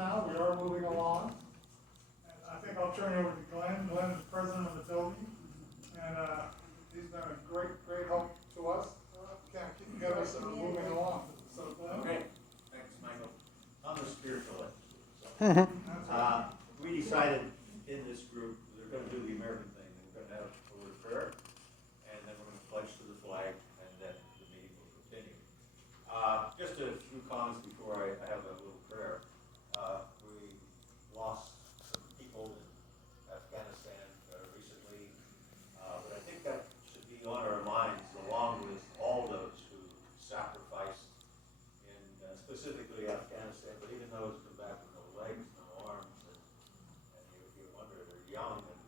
now. We are moving along. And I think I'll turn it over to Glenn. Glenn is president of Adobe, and he's been a great help to us. Can't get us moving along. So Glenn. Okay, thanks, Michael. I'm the spiritual expert. So, we decided in this group we're going to do the American thing. We're going to have a word of prayer, and then we're going to pledge to the flag, and then the meeting will continue. Just a few comments before I have a little prayer. We lost some people in Afghanistan recently, but I think that should be on our minds, along with all those who sacrificed in specifically Afghanistan, but even those who come back with no legs, no arms, and you wonder they're young and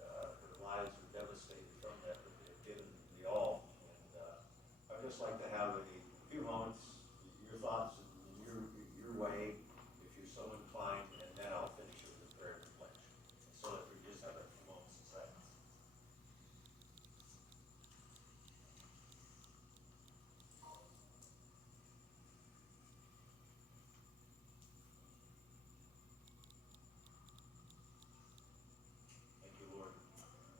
their lives are devastated from that, but they've given the all. And I'd just like to have a few moments, your thoughts in your way, if you're so inclined, and then I'll finish it with a prayer and pledge, so that we just have a few moments of silence. Thank you, Lord.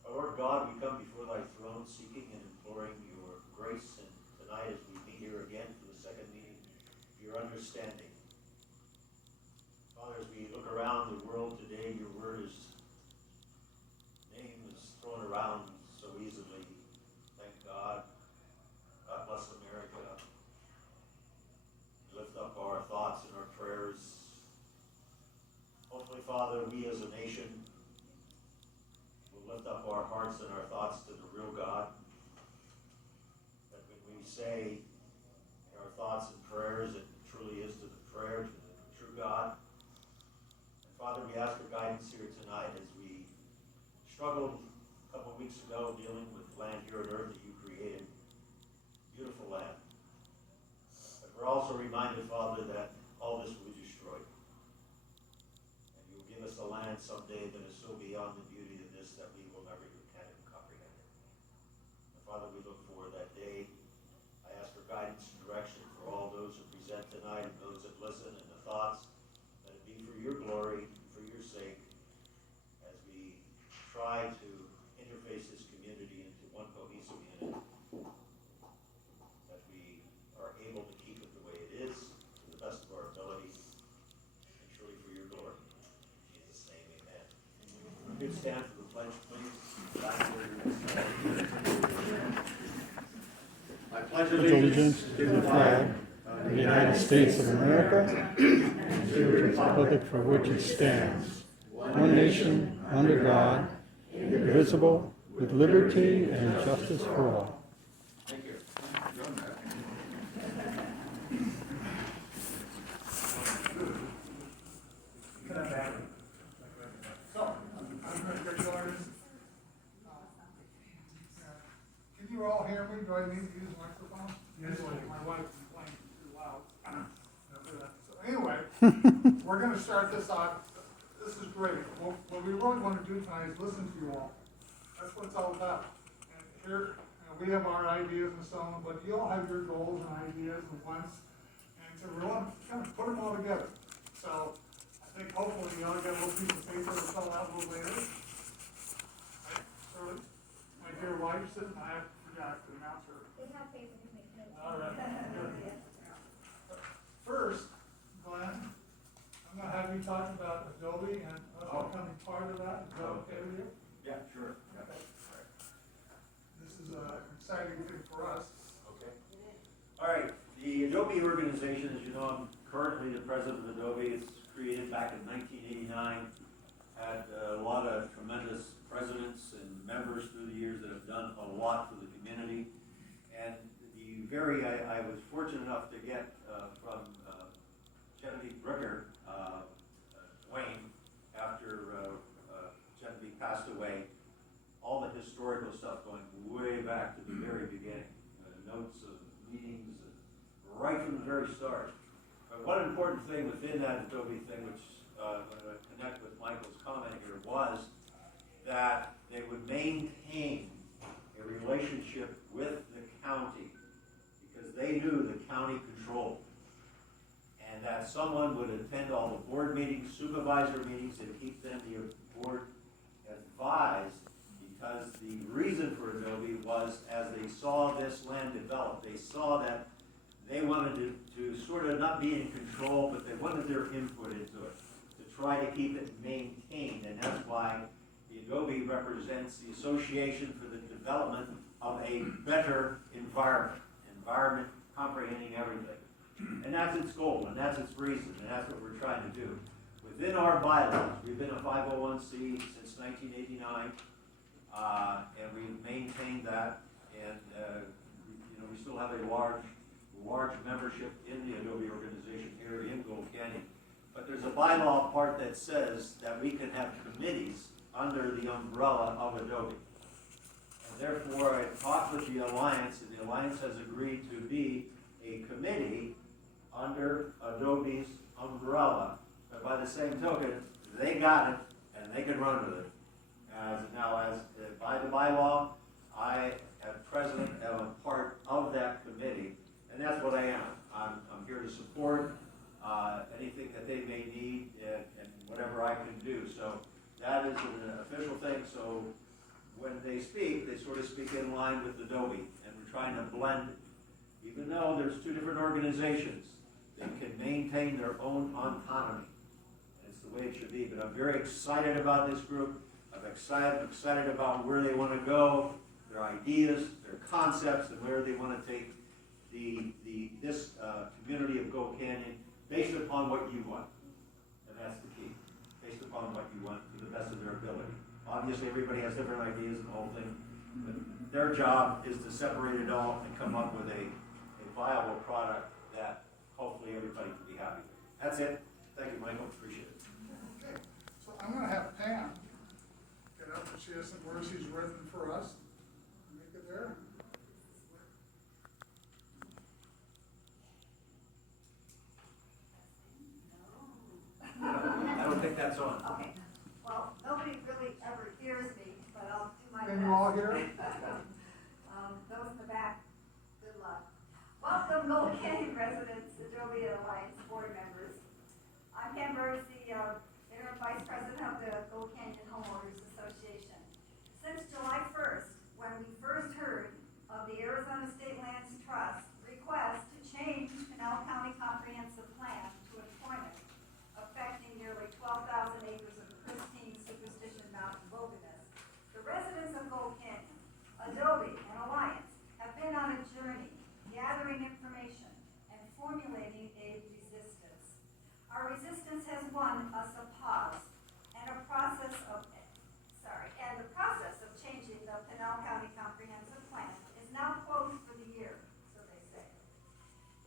Lord God, we come before thy throne seeking and imploring your grace, and tonight as we meet here again for the second meeting, your understanding. Father, as we look around the world today, your name is thrown around so easily. Thank God. God bless America. We lift up our thoughts and our prayers. Hopefully, Father, we as a nation will lift up our hearts and our thoughts to the real God. That when we say in our thoughts and prayers, it truly is to the prayer to the true God. And Father, we ask for guidance here tonight as we struggled a couple of weeks ago dealing with land here on earth that you created. Beautiful land. But we're also reminded, Father, that all this will be destroyed. And you'll give us a land someday that is so beyond the beauty of this that we will never can even comprehend it. And Father, we look forward to that day. I ask for guidance and direction for all those who present tonight and those that listen, and the thoughts, that it be for your glory, for your sake, as we try to interface this community into one cohesive unit, that we are able to keep it the way it is, to the best of our ability, and truly for your glory. In Jesus' name, amen. Good stand for the pledge, please. I pledge Allegiance to the flag of the United States of America and to the republic for which it stands, one nation, under God, indivisible, with liberty and justice for all. Thank you. So, I'm going to get yours. Can you all hear me? Do I need to use a microphone? Yes. My wife complained too loud. So anyway, we're going to start this out. This is great. What we really want to do tonight is listen to you all. That's what it's all about. And here, we have our ideas and so on, but you all have your goals and ideas and wants. And so we want to kind of put them all together. So I think hopefully you all get a little piece of paper to fill out a little later. Right, Shirley? My dear wife sitting, I forgot to announce her. They have paper to make notes. All right, good. First, Glenn, I'm going to have you talk about Adobe and us becoming part of that. Is that okay with you? Yeah, sure. Yeah. Okay. This is an exciting thing for us. Okay. All right. The Adobe organization, as you know, I'm currently the president of Adobe. It's created back in 1989. Had a lot of tremendous presidents and members through the years that have done a lot for the community. And I was fortunate enough to get from Genevieve Bricker, Wayne, after Genevieve passed away, all the historical stuff going way back to the very beginning, notes of meetings, right from the very start. But one important thing within that Adobe thing, which I'm going to connect with Michael's comment here, was that they would maintain a relationship with the county because they knew the county controlled. And that someone would attend all the board meetings, supervisor meetings, and keep them, the board advised, because the reason for Adobe was, as they saw this land develop, they saw that they wanted to sort of not be in control, but they wanted their input into it, to try to keep it maintained, and that's why the Adobe represents the Association for the Development of a Better Environment comprehending everything. And that's its goal, and that's its reason, and that's what we're trying to do. Within our bylaws, we've been a 501c since 1989, and we've maintained that, and we still have a large membership in the Adobe organization here in Gold Canyon. But there's a bylaw part that says that we can have committees under the umbrella of Adobe. And therefore, I talked with the Alliance, and the Alliance has agreed to be a committee under Adobe's umbrella. But by the same token, they got it, and they can run with it. As by the bylaw, I, as president, am a part of that committee, and that's what I am. I'm here to support anything that they may need and whatever I can do. So that is an official thing. So when they speak, they sort of speak in line with Adobe, and we're trying to blend, even though there's two different organizations, they can maintain their own autonomy. And it's the way it should be. But I'm very excited about this group. I'm excited about where they want to go, their ideas, their concepts, and where they want to take this community of Gold Canyon based upon what you want. And that's the key. Based upon what you want to the best of their ability. Obviously, everybody has different ideas and the whole thing. But their job is to separate it all and come up with a viable product that hopefully everybody can be happy with. That's it. Thank you, Michael. Appreciate it. Okay, so I'm gonna have Pam get up, and she has some words she's written for us. Make it there. I don't think that's on. Okay, well, nobody really ever hears me, but I'll do my best. Can you all hear? Those in the back, good luck. Welcome, Gold Canyon residents, Adobe Alliance board members. I'm Pam Burris, the interim vice president of the Gold Canyon Homeowners Association. Since July 1st, when we first heard of the Arizona State Lands Trust request to change Pinal County Comprehensive Plan to employment, affecting nearly 12,000 acres of pristine Superstition Mountain wilderness, the residents of Gold Canyon, Adobe, and Alliance have been on a journey gathering information and formulating a resistance. Our resistance has won us a pause and the process of changing the Pinal County Comprehensive Plan is now closed for the year, so they say.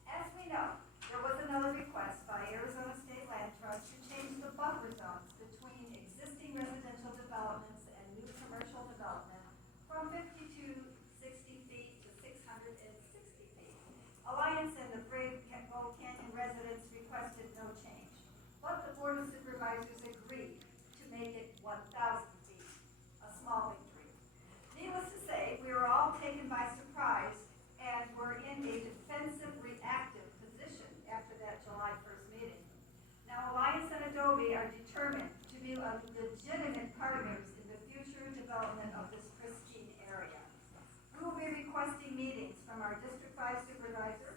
As we know, there was another request by Arizona State Land Trust to change the buffer zones between existing residential developments and new commercial development from 5260 feet to 660 feet. Alliance and the brave Gold Canyon residents requested no change, but the Board of Supervisors agreed to make it 1,000 feet, a small victory. Needless to say, we were all taken by surprise and were in a defensive reactive position after that July 1st meeting. Now, Alliance and Adobe are determined to be legitimate partners in the future development of this pristine area. We will be requesting meetings from our District 5 supervisor,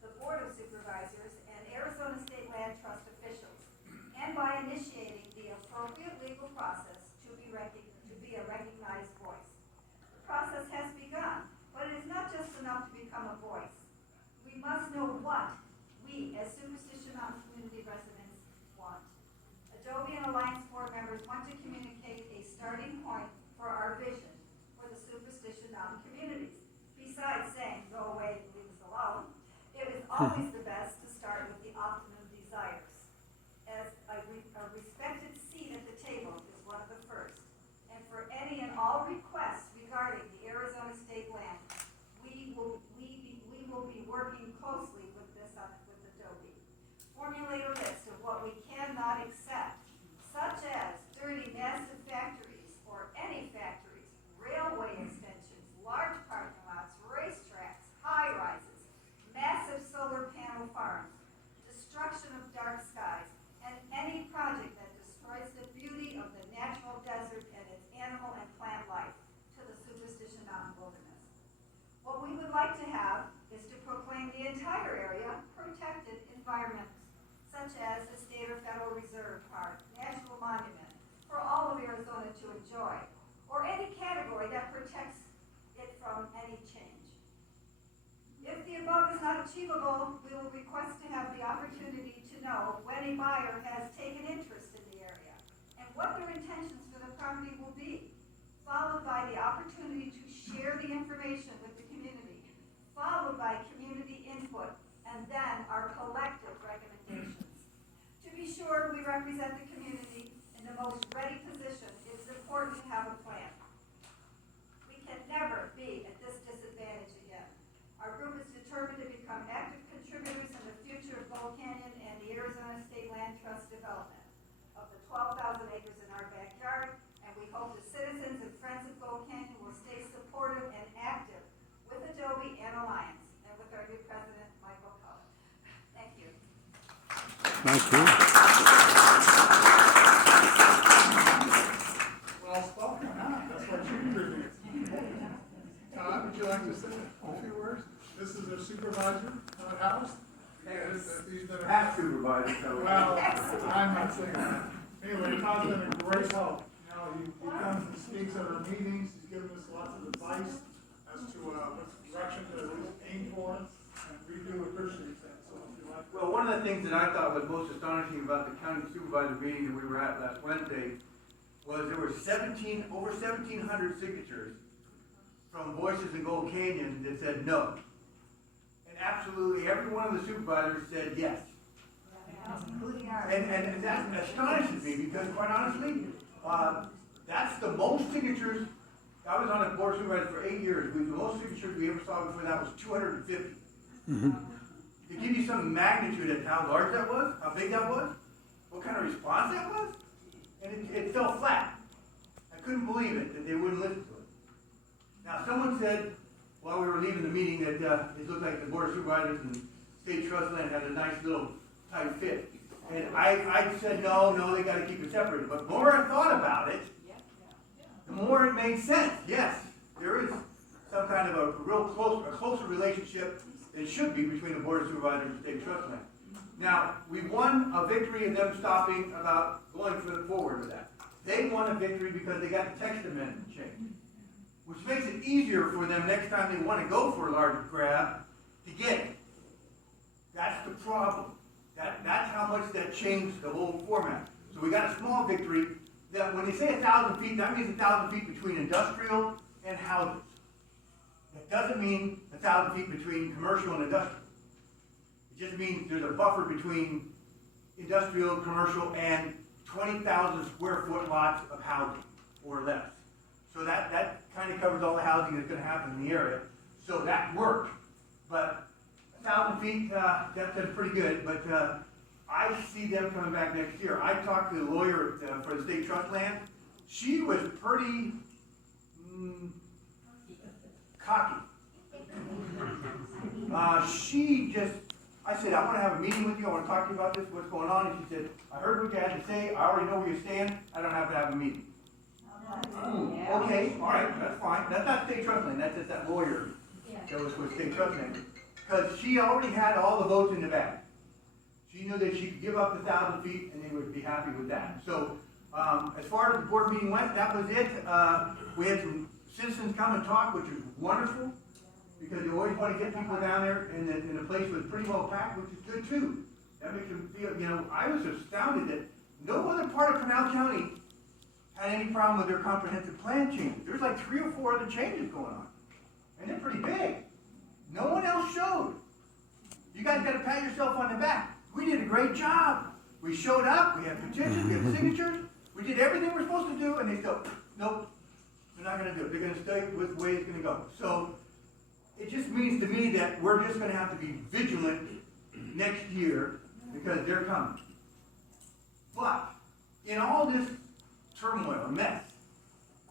the Board of Supervisors, and Arizona State Land Trust officials, and by initiating the appropriate legal process to be a recognized voice. The process has begun, but it is not just enough to become a voice. We must know what we, as Superstition Mountain community residents, want. Adobe and Alliance board members want to communicate a starting point for our vision for the Superstition Mountain communities. Besides saying, go away and leave us alone, it is always the best to start with the optimum desires. As a respected seat at the table is one of the first. And for any and all requests regarding the Arizona State Land, we will be working closely with Adobe. Formulate a list of what we cannot accept, such as dirty, massive factories or any factories, railway extensions, large parking lots, racetracks, high rises, massive solar panel enjoy, or any category that protects it from any change. If the above is not achievable, we will request to have the opportunity to know when a buyer has taken interest in the area and what their intentions for the property will be, followed by the opportunity to share the information with the community, followed by community input, and then our collective recommendations. To be sure we represent the community in the most ready position, it is important to have a plan. We can never be at this disadvantage again. Our group is determined to become active contributors in the future of Gold Canyon and the Arizona State Land Trust development of the 12,000 acres in our backyard, and we hope the citizens and friends of Gold Canyon will stay supportive and active with Adobe and Alliance, and with our new president, Michael Cullen. Thank you. Thank you. Well spoken, huh? That's what you do. Todd, would you like to say a few words? This is a supervisor of the house. These that are- Past supervisor, so. Well, I'm not saying that. Anyway, Todd's been a great help. You know, he comes and speaks at our meetings, he's given us lots of advice as to what direction to aim for, and we do appreciate that, so if you like. Well, one of the things that I thought was most astonishing about the county supervisor meeting that we were at last Wednesday was there were over 1,700 signatures from Voices in Gold Canyon that said no. And absolutely every one of the supervisors said yes. Including ours. And that astonishes me because quite honestly, that's the most signatures. I was on a board of supervisors for 8 years. The most signatures we ever saw before that was 250. To give you some magnitude of how large that was, how big that was, what kind of response that was, and it fell flat. I couldn't believe it, that they wouldn't listen to it. Now, someone said, while we were leaving the meeting, that it looked like the Board of Supervisors and State Trust Land had a nice little tight fit. And I said, no, they gotta keep it separated. But the more I thought about it, the more it made sense. Yes, there is some kind of a closer relationship than should be between the Board of Supervisors and State Trust Land. Now, we won a victory in them stopping about going forward with that. They won a victory because they got the text amendment changed, which makes it easier for them next time they want to go for a larger grab to get it. That's the problem. That's how much that changed the whole format. So we got a small victory that when they say 1,000 feet, that means 1,000 feet between industrial and houses. That doesn't mean 1,000 feet between commercial and industrial. It just means there's a buffer between industrial, commercial, and 20,000 square foot lots of housing or less. So that kind of covers all the housing that's going to happen in the area. So that worked. But 1,000 feet, that's pretty good. But I see them coming back next year. I talked to the lawyer for the State Trust Land. She was pretty cocky. I said, I want to have a meeting with you. I want to talk to you about this, what's going on. And she said, I heard what you had to say. I already know where you stand. I don't have to have a meeting. Okay, all right, that's fine. That's not State Trust Land. That's just that lawyer that was with State Trust Land. Because she already had all the votes in the bag. She knew that she could give up the 1,000 feet and they would be happy with that. So as far as the board meeting went, that was it. We had some citizens come and talk, which was wonderful. Because you always want to get people down there, and the place was pretty well packed, which is good too. That makes them feel, I was astounded that no other part of Pinal County had any problem with their comprehensive plan change. There's like 3 or 4 other changes going on. And they're pretty big. No one else showed. You guys got to pat yourself on the back. We did a great job. We showed up, we had petitions, we had signatures, we did everything we're supposed to do, and they still, nope, they're not going to do it. They're going to stay with the way it's going to go. So, it just means to me that we're just going to have to be vigilant next year because they're coming. But in all this turmoil and mess,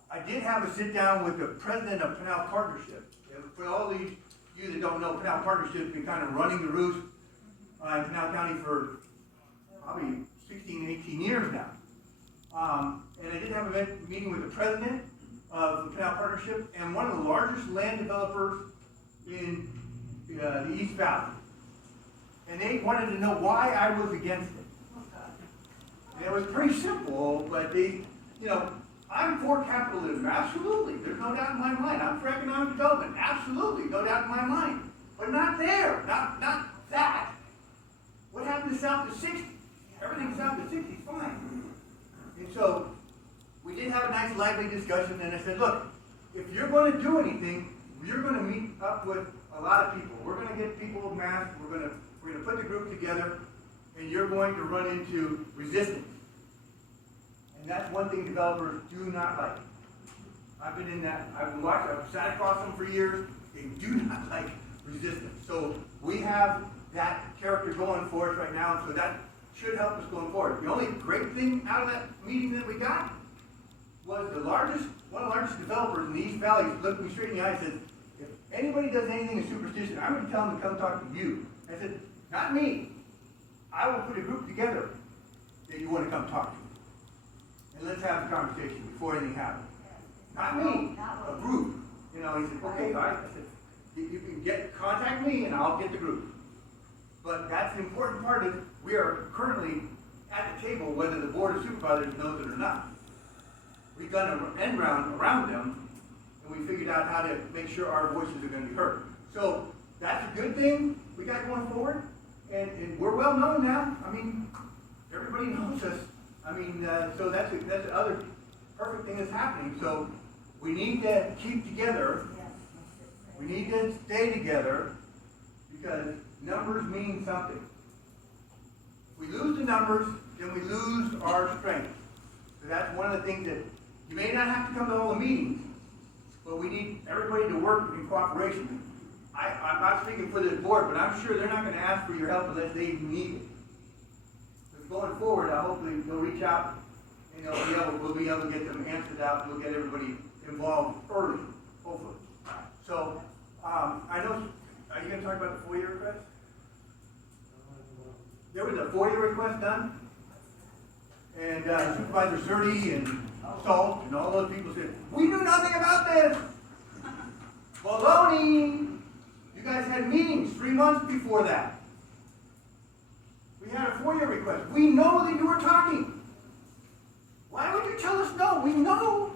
I did have a sit down with the president of Pinal Partnership. For all these you that don't know, Pinal Partnership has been kind of running the roost in Pinal County for probably 16, 18 years now. And I did have a meeting with the president of the Pinal Partnership and one of the largest land developers in the East Valley. And they wanted to know why I was against it. And it was pretty simple, but they, I'm for capitalism, absolutely, there's no doubt in my mind. I'm for economic development, absolutely, no doubt in my mind. But not there, not that. What happened to south of 60? Everything south of 60 is fine. And so, we did have a nice lively discussion, and I said, look, if you're gonna do anything, you're gonna meet up with a lot of people. We're gonna get people masked, we're gonna put the group together, and you're going to run into resistance. And that's one thing developers do not like. I've been in that, I've sat across them for years, they do not like resistance. So we have that character going for us right now, and so that should help us going forward. The only great thing out of that meeting that we got was one of the largest developers in the East Valley looked me straight in the eye and said, if anybody does anything in superstition, I'm going to tell them to come talk to you. I said, not me. I will put a group together that you want to come talk to. And let's have the conversation before anything happens. Not me, a group. You know, he said, okay, all right. I said, you can contact me and I'll get the group. But that's the important part is we are currently at the table whether the board of supervisors knows it or not. We've done an end round around them and we figured out how to make sure our voices are going to be heard. So that's a good thing we got going forward. And we're well known now. I mean, everybody knows us. I mean, so that's the other perfect thing that's happening. So we need to keep together. We need to stay together because numbers mean something. If we lose the numbers, then we lose our strength. So that's one of the things that you may not have to come to all the meetings, but we need everybody to work in cooperation. I'm not speaking for this board, but I'm sure they're not going to ask for your help unless they need it. So going forward, hopefully they'll reach out and we'll be able to get them answers out and we'll get everybody involved early, hopefully. So, I know, are you going to talk about the FOIA request? There was a FOIA request done, and Supervisor Surtee and Salt and all those people said, we knew nothing about this. Baloney! You guys had meetings 3 months before that. We had a FOIA request. We know that you were talking. Why would you tell us no? We know.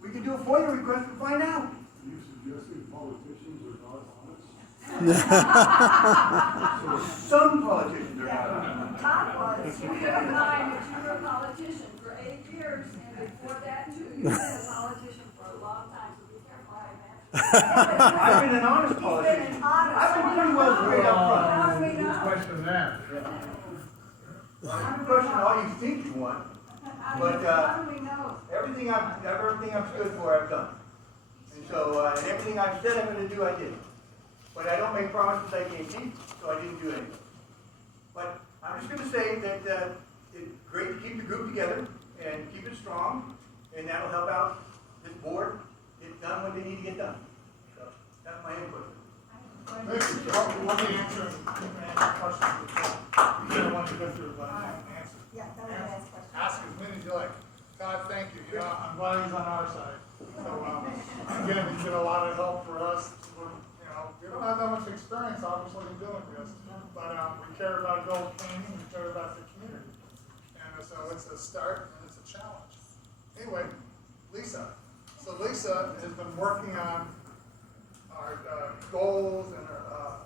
We can do a FOIA request and find out. You suggesting politicians are not honest? Some politicians are not honest. Todd was. Keep in mind that you were a politician for 8 years, and before that too, you've been a politician for a long time, so be careful how you answer. I've been an honest He's been politician. an honest. I've been pretty well straight up front. How do we know? Question that. I'm questioning all you think you want, but How do we know? everything I've stood for, I've done. And so, and everything I've said I'm going to do, I did. But I don't make promises I can't keep, so I didn't do anything. But I'm just going to say that it's great to keep the group together and keep it strong, and that'll help out this board get done what they need to get done. So that's my input. Thank you. Let me answer questions before. You don't want to go through, but answer. Yeah, that was the last question. Ask as many as you like. Todd, thank you. You know, I'm glad he's on our side. So, again, he's been a lot of help for us. We don't have that much experience, obviously, in doing this, but we care about Gold Canyon, we care about the community. And so it's a start and it's a challenge. Anyway, Lisa. So Lisa has been working on our goals and our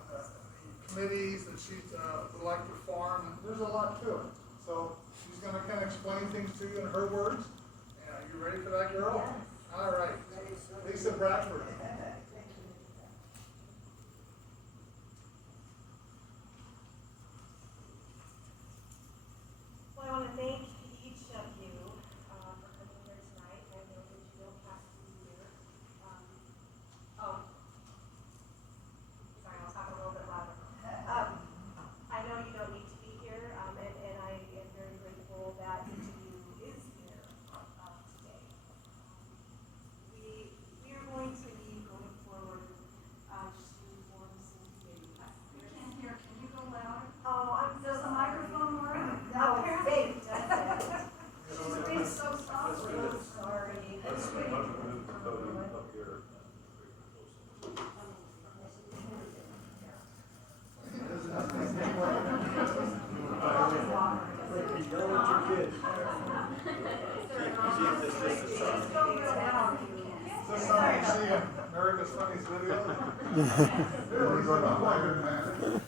committees that she would like to form, and there's a lot to it. So she's going to kind of explain things to you in her words. And are you ready for that, girl? Yes. All right. Lisa Bradford. Well, I want to thank each of you for coming here tonight. I know that you don't have to be here. Sorry, I'll talk a little bit louder. I know you don't need to be here, and I am very grateful that each of you is here today. We are going to be funny videos. Really, so I'm like a man.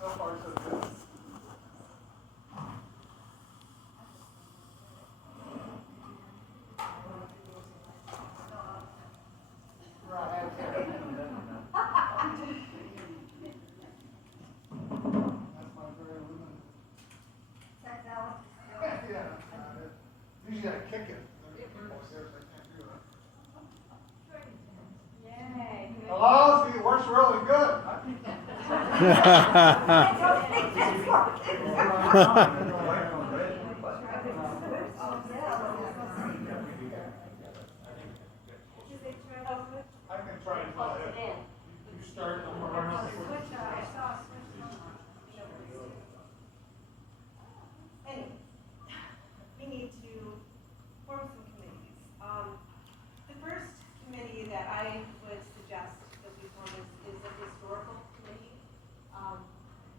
So far, so good. That's my very limited. Technology. Yeah, that's not it. Usually I kick it. There's people here, so I can't do that. Yay. Hello, see, it works really good. I don't think that's working. I can try and follow it. You start, I'm gonna run out. Anyway, we need to form some committees. The first committee that I would suggest that we form is a historical committee,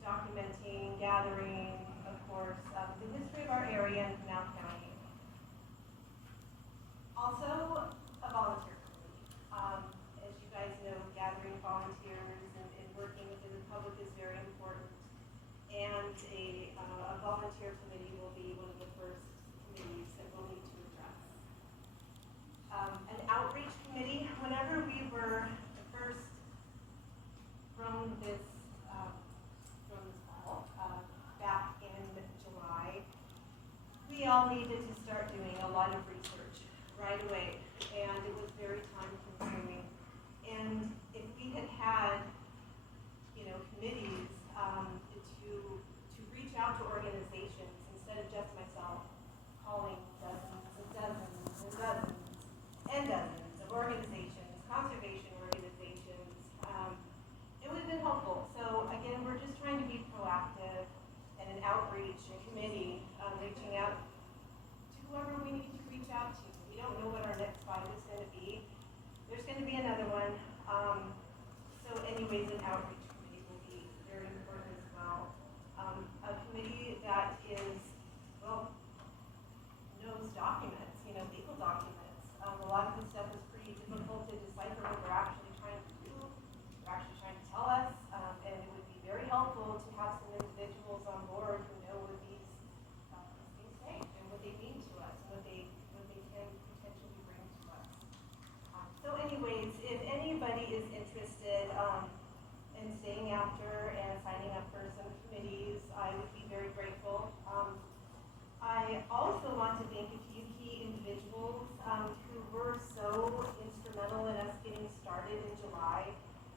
documenting, gathering, of course, the history of our area in Pinal County. Also, a volunteer committee. As you guys know, gathering volunteers and working within the public is very important. And a volunteer committee will be one of the first committees that we'll need to address. An outreach committee, whenever we were first from this fall, back in July, we all needed to start doing a lot of research right away, and it was very time consuming. And if we had had, committees, to reach out to organizations instead of just myself calling dozens and dozens and dozens and dozens of organizations, conservation organizations, it would have been helpful. So again, we're just trying to be proactive and an outreach, a committee, reaching out to whoever we need to reach out to. We don't know what our next 5 is going to be. There's going to be another one. So anyways, an outreach committee will be very important as well. A committee that is, knows documents, legal documents. A lot of this stuff is pretty difficult to decipher what they're actually trying to do, they're actually trying to tell us, and it would be very helpful to have some individuals on board who know what these things say and what they mean to us, and what they can potentially bring to us. So anyways, if anybody is interested in staying after and signing up for some committees, I would be very grateful. I also want to thank a few key individuals who were so instrumental in us getting started in July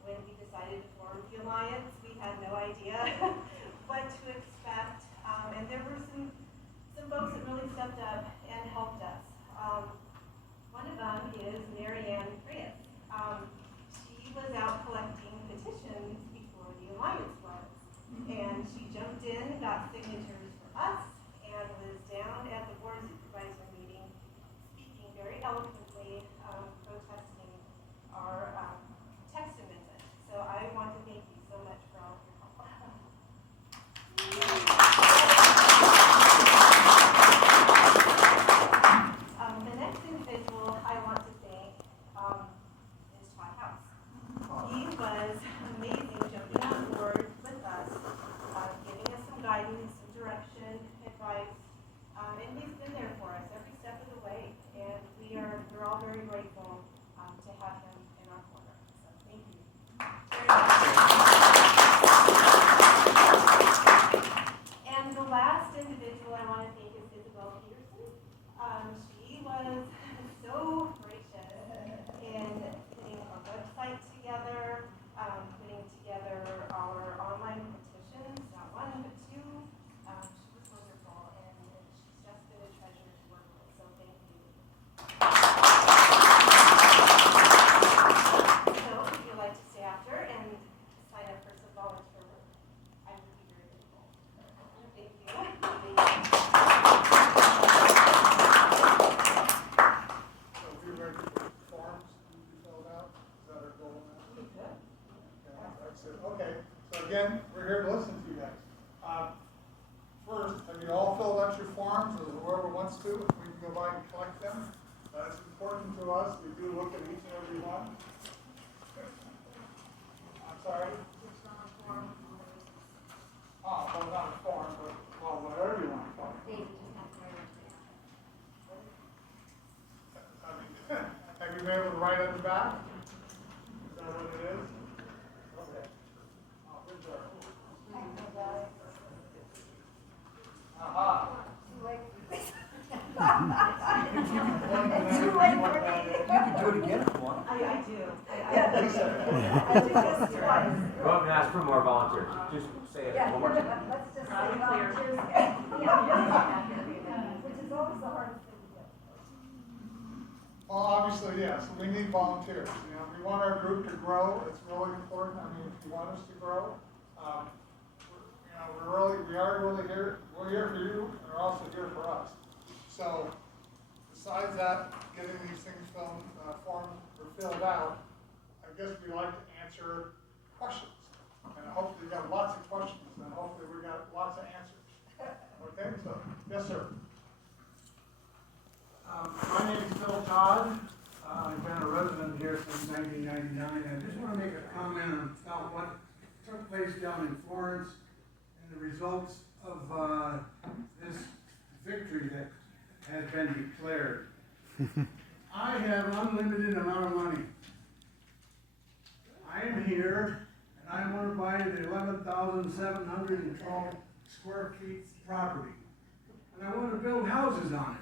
when we decided to form the Alliance. We had no idea what to expect, and there were some folks that really stepped up and helped us. One of them is Marianne Reyes. She was out collecting petitions before the Alliance was, and she jumped in, got signatures for us, and was down at the Board of Supervisor meeting, speaking very eloquently, protesting our text amendment. So I want to thank you so much for all of your help. 1 Okay, so again, we're here to listen to you guys. First, have you all filled out your forms, or whoever wants to, we can go by and collect them? It's important to us, we do look at each and every one. I'm sorry? Oh, well, not a form, but, well, whatever you want to call it. Have you been able to write at the back? Is that what it is? Okay. Oh, good job. Aha. Too late. You can do it again if you want. I do. I did this twice. Go up and ask for more volunteers. Just say it Yeah, one more time. let's just say Loud and clear. volunteers. Which is always the hardest thing to do. Well, obviously, yes, we need volunteers, you know, we want our group to grow, it's really important, I mean, if you want us to grow, you know, we are really here, we're here for you, and we're also here for us. So, besides that, getting these things formed or filled out, I guess we like to answer questions. And hopefully we got lots of questions, and hopefully we got lots of answers. Okay, so, yes, sir. My name is Phil Todd. I've been a resident here since 1999. I just want to make a comment about what took place down in Florence and the results of this victory that has been declared. I have unlimited amount of money. I am here and I want to buy the 11,712 square feet property. And I want to build houses on it.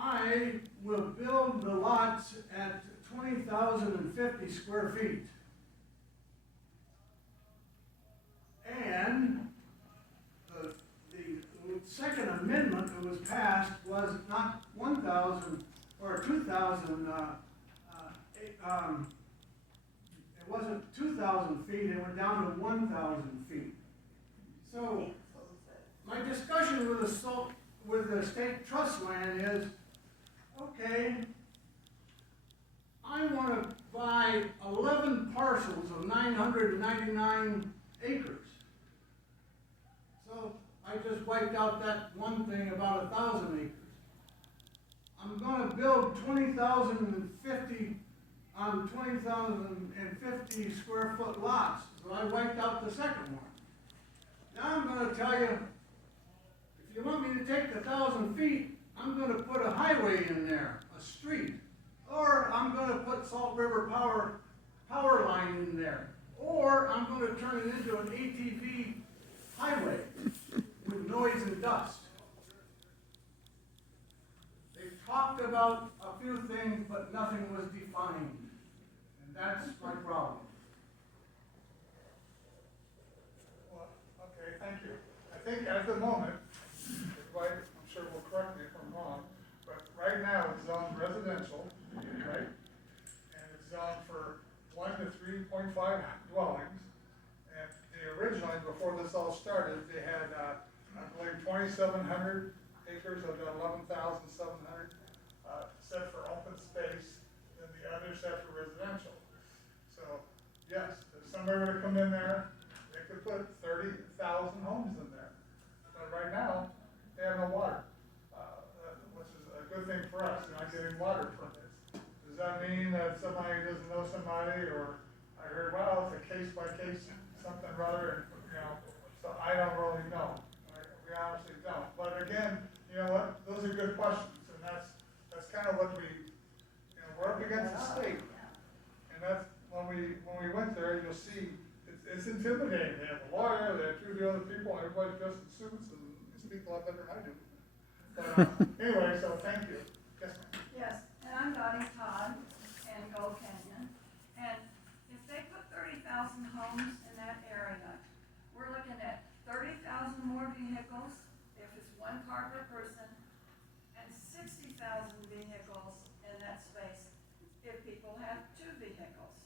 I will build the lots at 20,050 square feet. And the second amendment that was passed was not 1,000 or 2,000, it wasn't 2,000 feet, it went down to 1,000 feet. So, my discussion with the state trust land is, okay, I want to buy 11 parcels of 999 acres. So I just wiped out that one thing about 1,000 acres. I'm going to build 20,050 on 20,050 square foot lots. So I wiped out the second one. Now I'm going to tell you, if you want me to take the 1,000 feet, I'm going to put a highway in there, a street. Or I'm going to put Salt River power line in there. Or I'm going to turn it into an ATV highway with noise and dust. They talked about a few things, but nothing was defined. And that's my problem. Well, okay, thank you. I think at the moment, everybody, I'm sure will correct me if I'm wrong, but right now it's zoned residential, right? And it's zoned for 1 to 3.5 dwellings. And originally, before this all started, they had, I believe, 2,700 acres of the 11,700 set for open space, and the other set for residential. So, yes, if somebody were to come in there, they could put 30,000 homes in there. But right now, they have no water, which is a good thing for us, not getting water from this. Does that mean that somebody doesn't know somebody, or I heard, well, it's a case by case, something rather, you know, so I don't really know. We honestly don't. But again, you know what, those are good questions, and that's kind of what we, you know, we're up against the state. And that's, when we went there, you'll see, it's intimidating. They have a lawyer, they have 2 other people, everybody's dressed in suits, and they speak a lot better than I do. But anyway, so thank you. Yes, ma'am. Yes, and I'm Dottie Todd in Gold Canyon. And if they put 30,000 homes in that area, we're looking at 30,000 more vehicles if it's 1 car per person, and 60,000 vehicles in that space if people have 2 vehicles.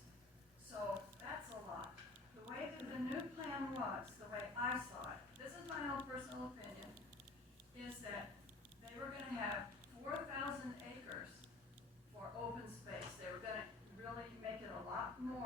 So that's a lot. The way that the new plan was, the way I saw it, this is my own personal opinion, is that they were gonna have 4,000 acres for open space. They were gonna really make it a lot more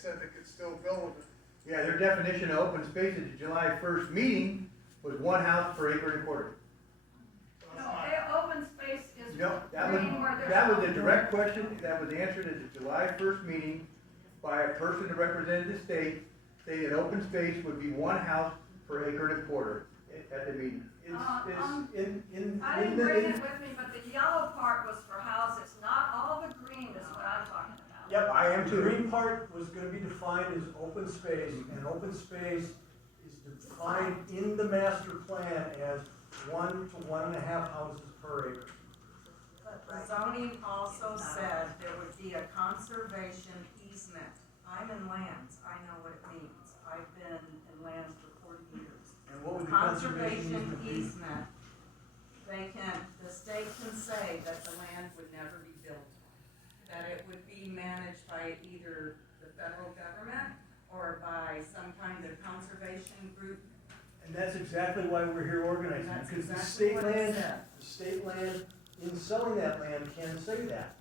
said they could still build it. Yeah, their definition of open space at the July 1st meeting was 1 house per acre and a quarter. No, open space is No, green where there's. that was no- a direct question, that was answered at the July 1st meeting by a person that represented the state, stating open space would be 1 house per acre and a quarter at the meeting. I didn't bring it with me, but the yellow part was for houses, not all the green is what I'm talking about. Yep, I am The too. green part was gonna be defined as open space, and open space is defined in the master plan as 1 to 1.5 houses per acre. But the zoning also said there would be a conservation easement. I'm in lands, I know what it means. I've been in lands for 40 years. And what would the Conservation be? easement, the state can say that the land would never be built. That it would be managed by either the federal government or by some kind of conservation group. And that's exactly why we're here organizing, That's because the exactly state what it land, said. the state land, in selling that land, can say that.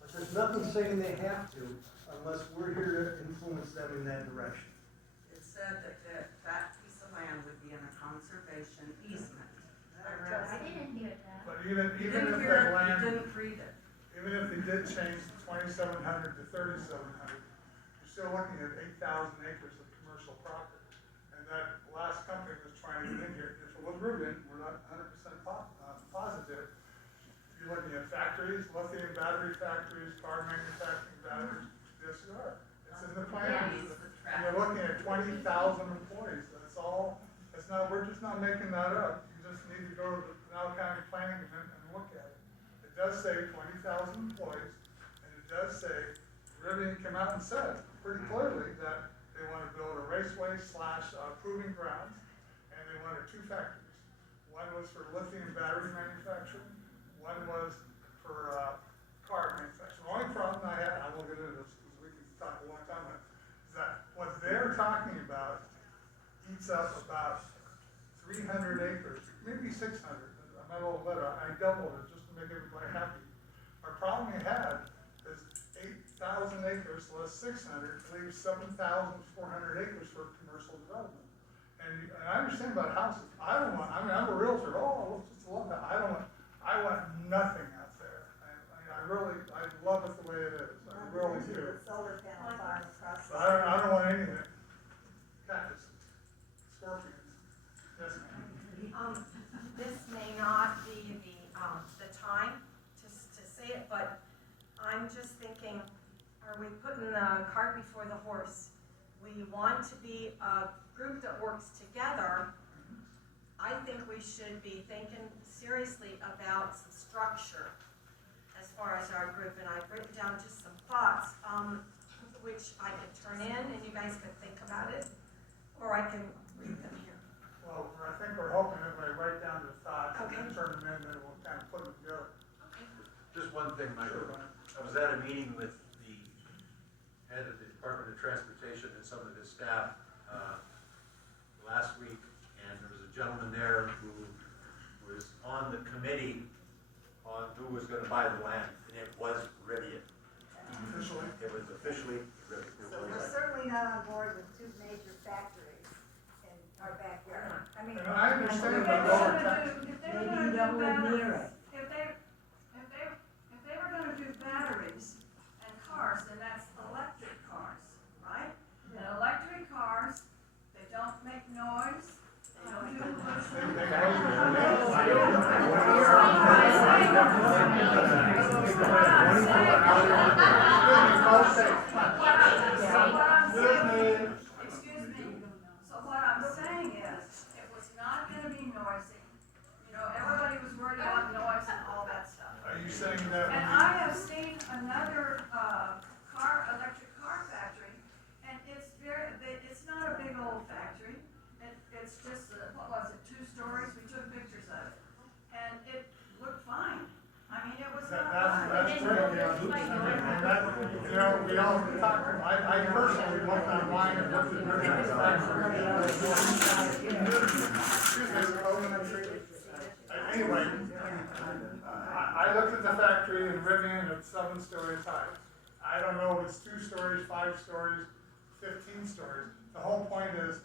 But there's nothing saying they have to, unless we're here to influence them in that direction. It said that piece of land would be in a conservation easement. I didn't hear that. But even You if didn't that hear it, land, you didn't read it. even if they did change 2,700 to 3,700, you're still looking at 8,000 acres of commercial property. And that last company was trying to get in here, if it was Rubin, we're not 100% positive. You're looking at factories, lithium battery factories, car manufacturing batteries, yes, you are. It's in the plans. And you're looking at 20,000 employees, that's all, it's not, we're just not making that up. You just need to go to the Pinal County Planning and look at it. It does say 20,000 employees, and it does say, Rivian came out and said pretty clearly that they want to build a raceway / proving grounds, and they wanted 2 factories. One was for lithium battery manufacturing, one was for car manufacturing. The only problem I had, I won't get into this because we could talk a long time about it, is that what they're talking about eats up about 300 acres, maybe 600. I'm not a little better, I doubled it just to make everybody happy. Our problem we had is 8,000 acres less 600 leaves 7,400 acres for commercial development. And I understand about houses. I don't want, I mean, I'm a realtor, let's just love that. I want nothing out there. I love it the way it is. I really do. Solar panel farm across the. I don't want anything. Cactus, scorpions. Yes, ma'am. This may not be the time to say it, but I'm just thinking, are we putting the cart before the horse? We want to be a group that works together. I think we should be thinking seriously about some structure as far as our group, and I've written down just some thoughts, which I could turn in and you guys could think about it, or I can read them here. Well, I think we're hoping everybody write down their thoughts and then Okay. turn them in, then we'll kind of put them together. Just one thing, Michael. Sure, Brian. I was at a meeting with the head of the Department of Transportation and some of his staff last week, and there was a gentleman there who was on the committee on who was gonna buy the land, and it was Rivian. Officially. It was officially Rivian. So we're certainly not on board with 2 major factories in our backyard. I mean. And I understand If about they lower were taxes. gonna do, if they were gonna do batteries, if they were gonna do batteries and cars, then that's electric cars, right? And electric cars, they don't make noise, they don't do pollution. Excuse me, so what I'm saying is, it was not gonna be noisy. You know, everybody was worried about noise and all that stuff. Are you saying that? And I have seen another, electric car factory, and it's not a big old factory. It's just, what was it, 2 stories, we took pictures of it, and it looked fine. I mean, it was not fine. That's great, yeah. And that, you know, we all talk, I personally went online and looked at their anyway, I looked at the factory in Rivian, it's 7 stories high. I don't know if it's 2 stories, 5 stories, 15 stories. The whole point is,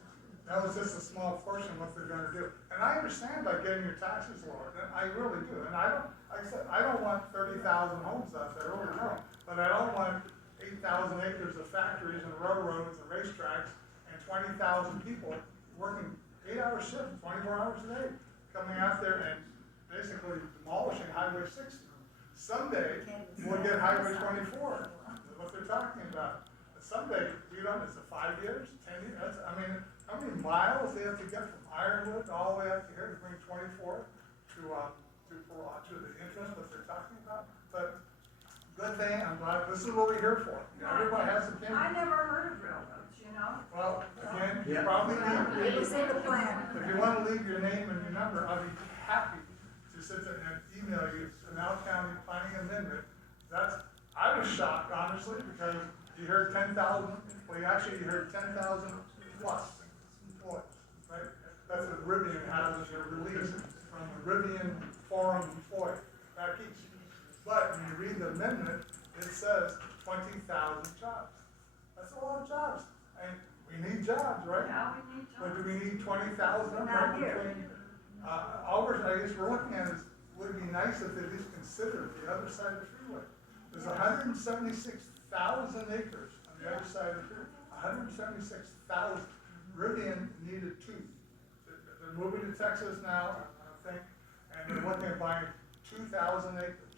that was just a small portion of what they're gonna do. And I understand by getting your taxes lowered, and I really do. And I don't, like I said, I don't want 30,000 homes out there, I really don't. But I don't want 8,000 acres of factories and railroads and racetracks and 20,000 people working 8-hour shifts, 24 hours a day, coming out there and basically demolishing Highway 60. Someday, we'll get Highway 24, what they're talking about. Someday, you know, is it 5 years, 10 years? That's, I mean, how many miles they have to get from Ironwood all the way up to here to bring 24 to the entrance, what they're talking about? But good thing, I'm glad, this is what we're here for. Everybody has an opinion. I never heard of railroads, you know? Well, again, you Yeah. probably do. It was in the plan. If you want to leave your name and your number, I'll be happy to sit there and email you an Al County planning amendment. I was shocked, honestly, because you heard 10,000, well, you heard 10,000 plus employees, right? That's what Rivian has as their release from the Rivian Forum employee back east. But when you read the amendment, it says 20,000 jobs. That's a lot of jobs, and we need jobs, right? Yeah, we need jobs. But do we need 20,000 Not right here. between, all I guess we're looking at is, would it be nice if they at least considered the other side of the freeway? There's 176,000 acres on the other side of the freeway, 176,000. Rivian needed 2. They're moving to Texas now, I think, and they're looking at buying 2,000 acres.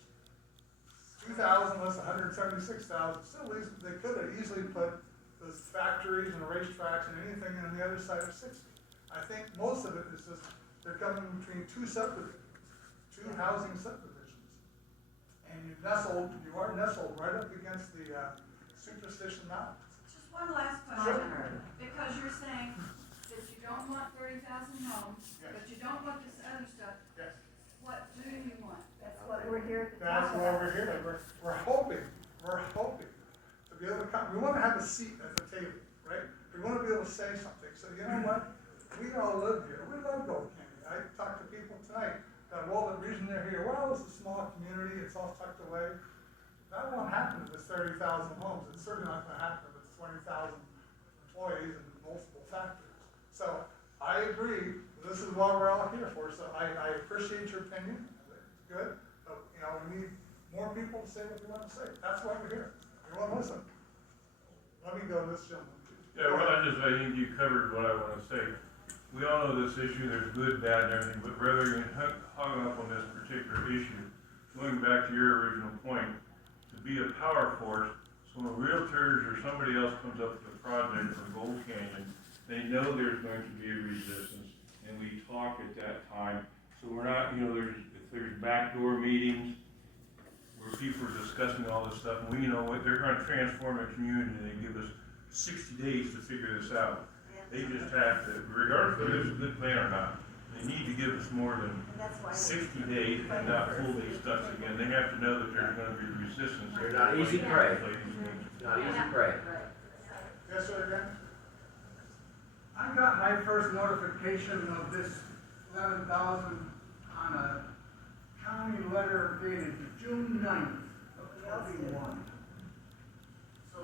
2,000 less 176,000, still they could have easily put those factories and racetracks and anything on the other side of 60. I think most of it is just, they're coming between 2 subdivisions, 2 housing subdivisions. And you are nestled right up against the Superstition Mountains. Just one last question, because you're saying that you don't want 30,000 homes, Yes. but you don't want this other stuff. Yes. What do you want? That's what we're here to talk That's about. why we're here. We're hoping to be able to come, we want to have a seat at the table, right? We want to be able to say something. So you know what? We all live here. We love Gold Canyon. I talked to people tonight that, well, the reason they're here, well, it's a small community, it's all tucked away. That won't happen if it's 30,000 homes. It's certainly not going to happen if it's 20,000 employees and multiple factories. So I agree. This is what we're all here for. So I appreciate your opinion. It's good. But, you know, we need more people to say what they want to say. That's why we're here. We want to listen. Let me go to this gentleman. Yeah, well, I think you covered what I want to say. We all know this issue, there's good, bad, and everything, but rather than hung up on this particular issue, going back to your original point, to be a power force, so when realtors or somebody else comes up with a project from Gold Canyon, they know there's going to be a resistance, and we talk at that time. So we're not, you know, there's backdoor meetings where people are discussing all this stuff, and we know what they're trying to transform a community, and they give us 60 days to figure this out. They just have to, regardless whether it's a good plan or not, they need to give us more than 60 days and not pull these stunts again. They have to know that there's gonna be resistance. They're not easy prey. Not easy prey. Yes, sir, again? I got my first notification of this 11,000 on a county letter dated June 9th of 21. So,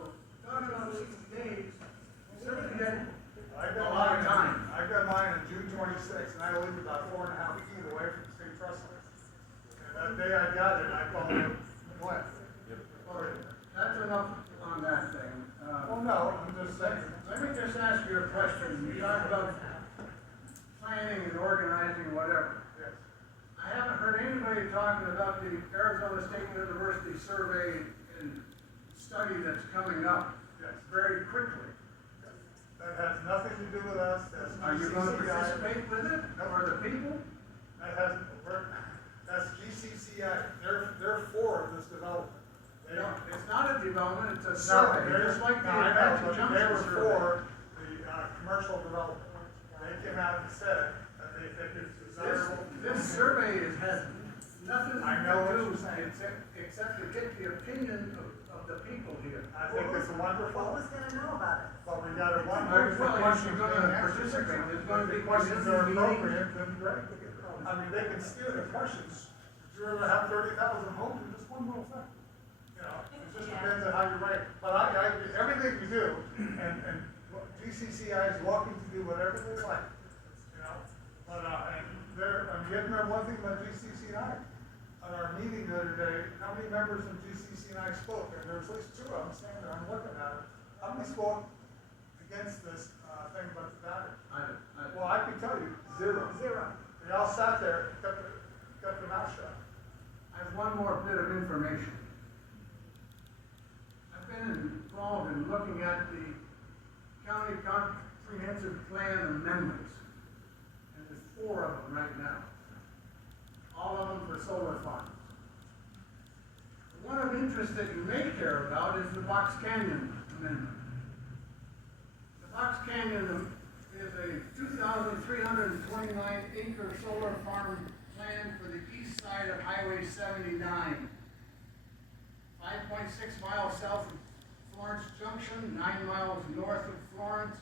talking about 60 days, certainly had a lot of time. I got mine on June 26th, and I live about 4.5 feet away from the state trust line. And that day I got it, I called him, what? Well, that's enough on that thing. Well, no, I'm just saying. Let me just ask you a question. You talk about planning and organizing, whatever. Yes. I haven't heard anybody talking about the Arizona State University survey and study that's coming up Yes. very quickly. That has nothing to do with us, that's Are you going to GCCI. participate with it, or the people? That's GCCI, they're for this development. They No, don't, it's not a development, it's a no, survey, they're just like the no, I know, Apache but Junction they were survey. for the, commercial development. They came out and said that they think it's desirable. This survey has nothing I know what to you're do saying. except to get the opinion of the people here. I think it's wonderful, Who's gonna know about it? but we got a one. Well, if you're gonna participate, there's gonna be Questions questions are in appropriate, then great. I mean, they can steer the questions. If you're gonna have 30,000 homes in just one little thing. You know, it just depends on how you rank. But everything we do, and GCCI is welcome to do whatever they like, you know? But, and you have to remember one thing about GCCI. At our meeting the other day, how many members from GCCI spoke? And there was at least two of them standing there, I'm looking at them. How many spoke against this, thing about the battery? Well, I can tell you, zero. They all sat there, kept their mouth shut. I have one more bit of information. I've been involved in looking at the county comprehensive plan amendments. And there's 4 of them right now. All of them for solar farms. The one of interest that you may care about is the Box Canyon amendment. The Box Canyon is a 2,329 acre solar farm plan for the east side of Highway 79. 5.6 miles south of Florence Junction, 9 miles north of Florence,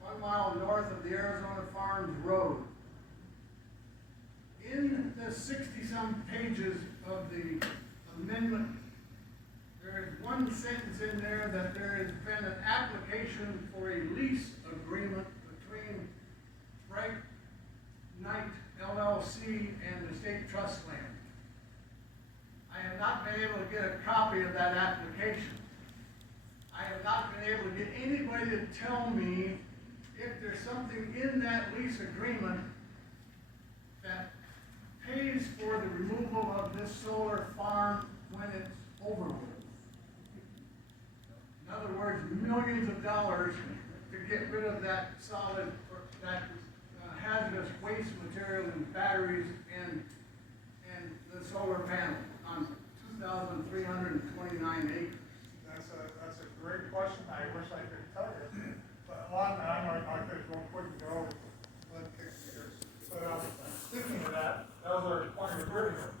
1 mile north of the Arizona Farms Road. In the 60-some pages of the amendment, there is one sentence in there that there has been an application for a lease agreement between Frank Knight LLC and the State Trust Land. I have not been able to get a copy of that application. I have not been able to get anybody to tell me if there's something in that lease agreement that pays for the removal of this solar farm when it's over with. In other words, millions of dollars to get rid of that solid, or that hazardous waste material and batteries and the solar panel on 2,329 acres. That's a great question. I wish I could tell you. But I could go quick and go over blood kicks here. But speaking of that was our point of video.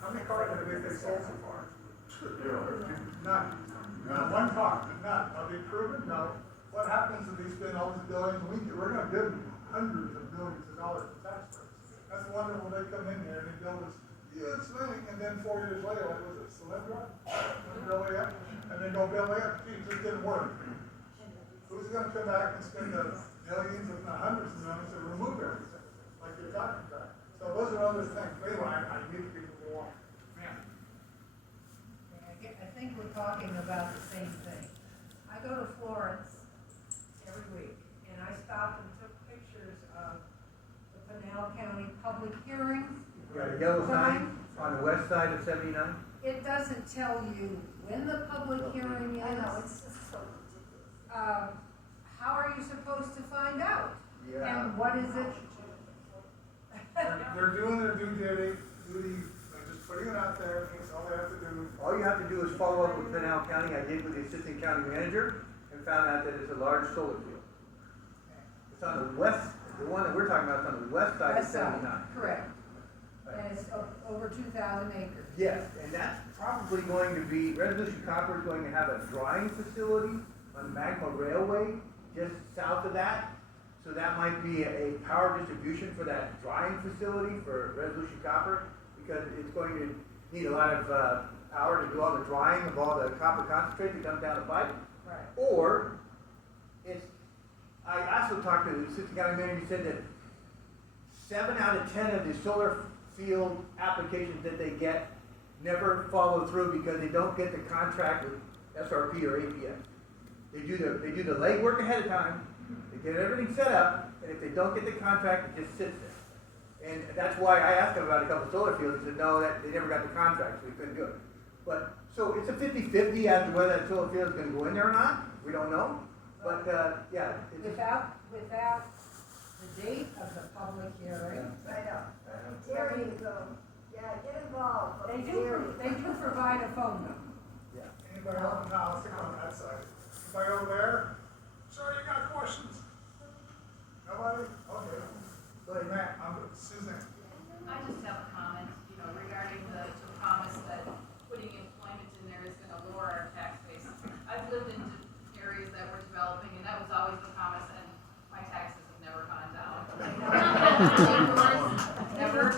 How many cars have they sold so far? None. Not one car, none. Are they proven? No. What happens if they spend all these billions? We're going to give them hundreds of millions of dollars in tax breaks. That's the wonder when they come in here and they build this huge thing, and then 4 years later, like, was it Solyndra? And they go build it. Gee, it just didn't work. Who's going to come back and spend the millions, if not hundreds of millions, to remove everything, like you're talking about? So those are other things. Anyway, I need to people go on. Man. I think we're talking about the same thing. I go to Florence every week, and I stopped and took pictures of the Pinal County public hearings. You got a yellow sign on the west side of 79? It doesn't tell you when the public hearing is. I know, it's just so ridiculous. How are you supposed to find out? Yeah. And what is it? They're doing their duty, they're just putting it out there, that's all they have to do. All you have to do is follow up with Pinal County. I did with the assistant county manager and found out that it's a large solar field. It's on the west, the one that we're talking about is on the west side of 79. Correct. Right. And it's over 2,000 acres. Yes, and that's probably going to be, Resolution Copper is going to have a drying facility on Magma Railway just south of that. So that might be a power distribution for that drying facility for Resolution Copper, because it's going to need a lot of power to do all the drying of all the copper concentrate that comes down the pipe. Right. Or it's, I also talked to the assistant county manager, who said that 7 out of 10 of the solar field applications that they get never follow through because they don't get the contract with SRP or APS. They do the legwork ahead of time, they get everything set up, and if they don't get the contract, it just sits there. And that's why I asked them about a couple of solar fields. He said, no, that they never got the contract, so we couldn't do it. But, so it's a 50-50 as to whether that solar field is going to go in there or not. We don't know. But, yeah. Without the date of the public hearing. I know. There you go. Yeah, get involved. They do provide a phone number. Yeah. Anybody else? No, I'll stick on that side. Anybody over there? Sir, you got questions? Nobody? Okay. Go ahead, Matt. Suzanne. I just have a comment, regarding the promise that putting employment in there is gonna lower our tax base. I've lived in areas that were developing, and that was always the promise, and my taxes have never gone down. Never.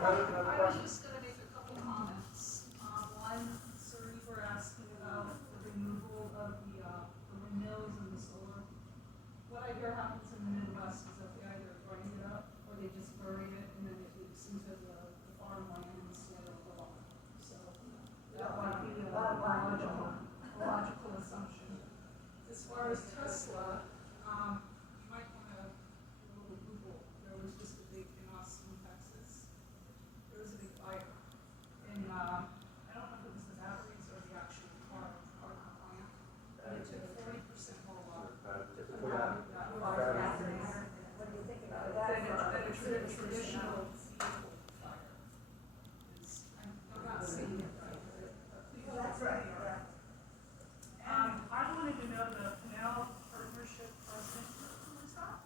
I I was just far as Tesla, you might wanna do a little Google. There was just a big, in Austin, Texas, there was a big fire. And, I don't know if it was the batteries or the actual car plant, but it took 40% more water. What do you think about that? Than a traditional vehicle fire. I'm not saying it right, but please. Well, that's right, yeah. I wanted to know the Canal Partnership president, who was that?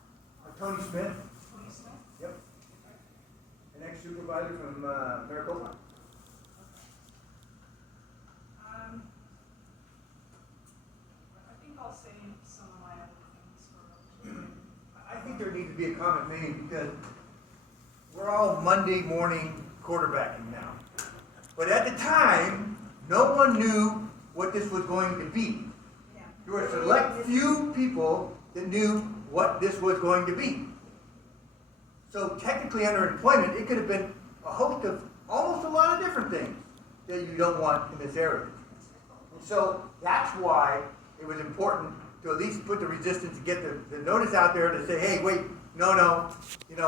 Tony Smith, Tony Smith? yep, an ex-supervisor from Maricopa. I think I'll save some of my other things for. I think there needs to be a comment made because we're all Monday morning quarterbacking now. But at the time, no one knew what this was going to be. There were a select few people that knew what this was going to be. So technically under employment, it could have been a host of almost a lot of different things that you don't want in this area. And so that's why it was important to at least put the resistance to get the notice out there to say, hey, wait, no,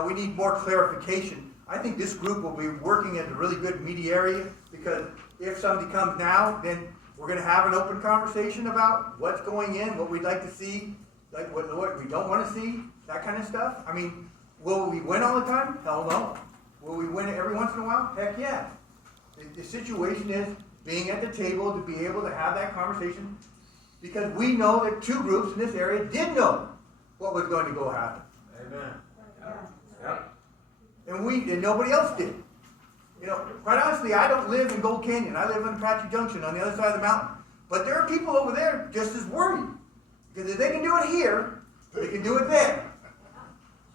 we need more clarification. I think this group will be working as a really good mediator because if somebody comes now, then we're going to have an open conversation about what's going in, what we'd like to see, like what we don't want to see, that kind of stuff. I mean, will we win all the time? Hell no. Will we win every once in a while? Heck yeah. The situation is being at the table to be able to have that conversation because we know that two groups in this area did know what was going to go happen. Amen. Yep. And nobody else did. You know, quite honestly, I don't live in Gold Canyon. I live in Apache Junction on the other side of the mountain. But there are people over there just as worried. Because if they can do it here, they can do it there.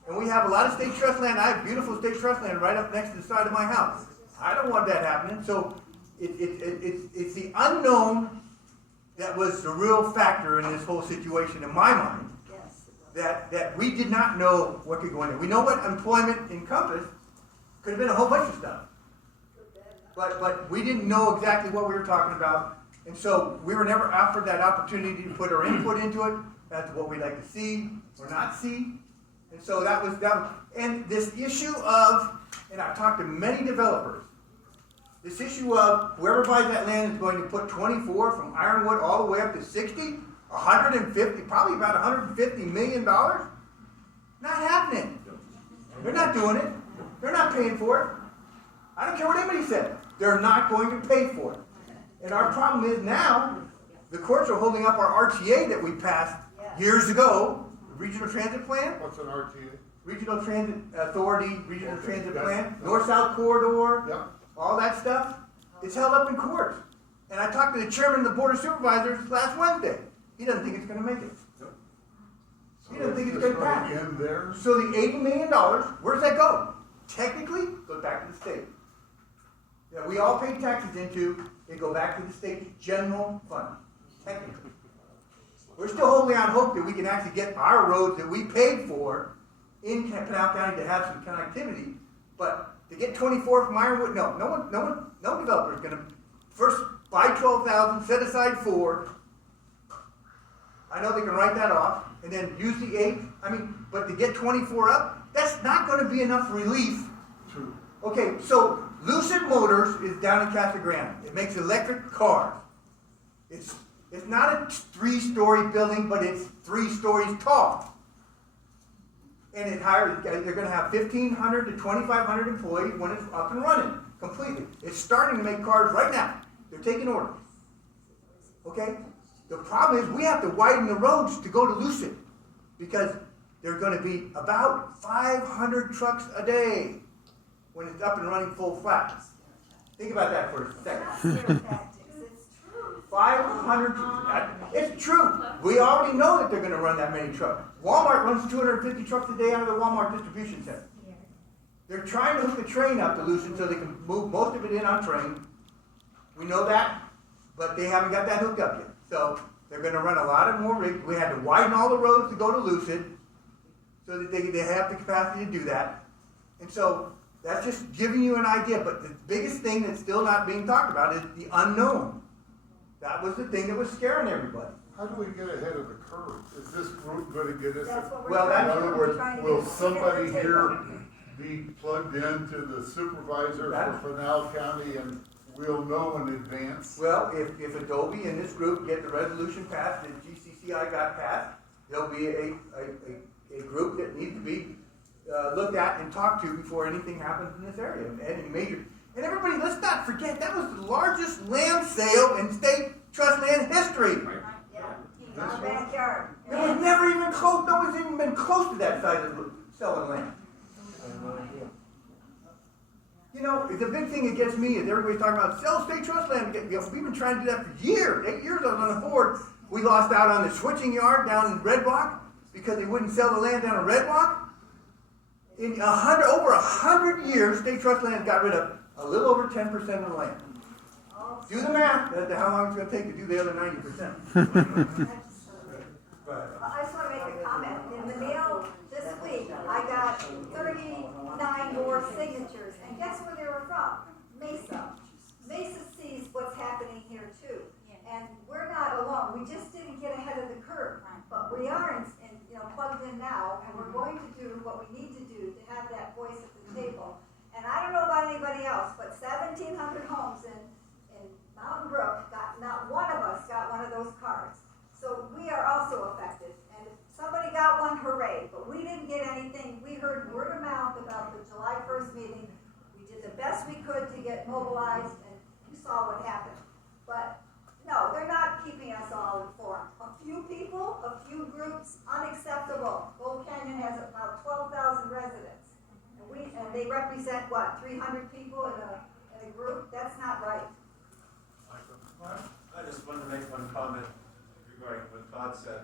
And we have a lot of state trust land. I have beautiful state trust land right up next to the side of my house. I don't want that happening. So it's the unknown that was the real factor in this whole situation in my mind. That we did not know what could go in there. We know what employment encompassed. Could have been a whole bunch of stuff. But we didn't know exactly what we were talking about. And so we were never offered that opportunity to put our input into it as to what we'd like to see or not see. And so that was. And this issue of, and I've talked to many developers, this issue of whoever buys that land is going to put 24 from Ironwood all the way up to 60, 150, probably about $150 million. Not happening. They're not doing it. They're not paying for it. I don't care what anybody said. They're not going to pay for it. And our problem is now, the courts are holding up our RTA that we passed years ago, the Regional Transit Plan. What's an RTA? Regional Transit Authority, Regional Transit Plan, North-South Corridor, all that stuff. It's held up in court. And I talked to the chairman of the Board of Supervisors last Wednesday. He doesn't think it's going to make it. He doesn't think it's going to pass. So the $80 million, where does that go? Technically, it goes back to the state. Yeah, we all pay taxes into, they go back to the state's general fund, technically. We're still holding out hope that we can actually get our roads that we paid for in Pinal County to have some connectivity, but to get 24 from Ironwood, no developer is going to first buy 12,000, set aside 4. I know they can write that off, and then use the 8. But to get 24 up, that's not going to be enough relief. True. Okay, so Lucid Motors is down in Casa Grande. It makes electric cars. It's not a 3-story building, but it's 3 stories tall. And they're going to have 1,500 to 2,500 employees when it's up and running completely. It's starting to make cars right now. They're taking orders. Okay? The problem is we have to widen the roads to go to Lucid because there are going to be about 500 trucks a day when it's up and running full flat. Think about that for a second. 500. It's true. We already know that they're going to run that many trucks. Walmart runs 250 trucks a day out of the Walmart distribution center. They're trying to hook the train up to Lucid so they can move most of it in on train. We know that, but they haven't got that hooked up yet. So they're going to run a lot of more rigs. We had to widen all the roads to go to Lucid so that they have the capacity to do that. And so that's just giving you an idea. But the biggest thing that's still not being talked about is the unknown. That was the thing that was scaring everybody. How do we get ahead of the curve? Is this group gonna get us? That's what we're Well, trying that's- to In do. other We're words, trying to will get somebody at the here table. be plugged into the supervisor That's- for Pinal County and we'll know in advance? Well, if Adobe and this group get the resolution passed that GCCI got passed, there'll be a group that needs to be looked at and talked to before anything happens in this area. And any major, and everybody, let's not forget, that was the largest land sale in state trust land history. Yeah, in our backyard. It was never even close, no one's even been close to that size of selling land. You know, the big thing that gets me is everybody's talking about sell state trust land. You know, we've been trying to do that for years. 8 years I was on the board. We lost out on the switching yard down in Red Rock because they wouldn't sell the land down in Red Rock. In over 100 years, state trust land got rid of a little over 10% of the land. Do the math as to how long it's going to take to do the other 90%. I just want to make a comment. In the mail this week, I got 39 more signatures, and guess where they were from? Mesa. Mesa sees what's happening here too, and we're not alone. We just didn't get ahead of the curve, but we are plugged in now, and we're going to do what we need to do to have that voice at the table. And I don't know about anybody else, but 1,700 homes in Mountain Brook not one of us got one of those cards. So we are also affected, and if somebody got one, hooray, but we didn't get anything. We heard word of mouth about the July 1st meeting. We did the best we could to get mobilized, and you saw what happened. But no, they're not keeping us all informed. A few people, a few groups, unacceptable. Gold Canyon has about 12,000 residents, and they represent what, 300 people in a group? That's not right. I just wanted to make one comment regarding what Todd said.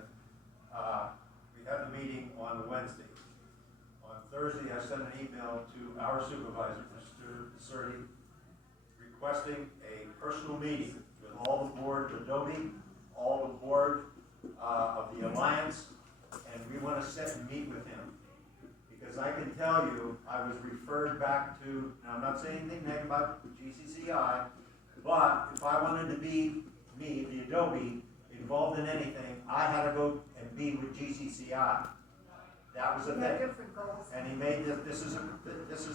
We had the meeting on Wednesday. On Thursday, I sent an email to our supervisor, Mr. Certi, requesting a personal meeting with all the board of Adobe, all the board of the Alliance, and we want to sit and meet with him. Because I can tell you, I was referred back to, now I'm not saying anything negative about GCCI, but if I wanted to be, me, the Adobe, involved in anything, I had to go and be with GCCI. That was a We have thing. different goals. And he made this is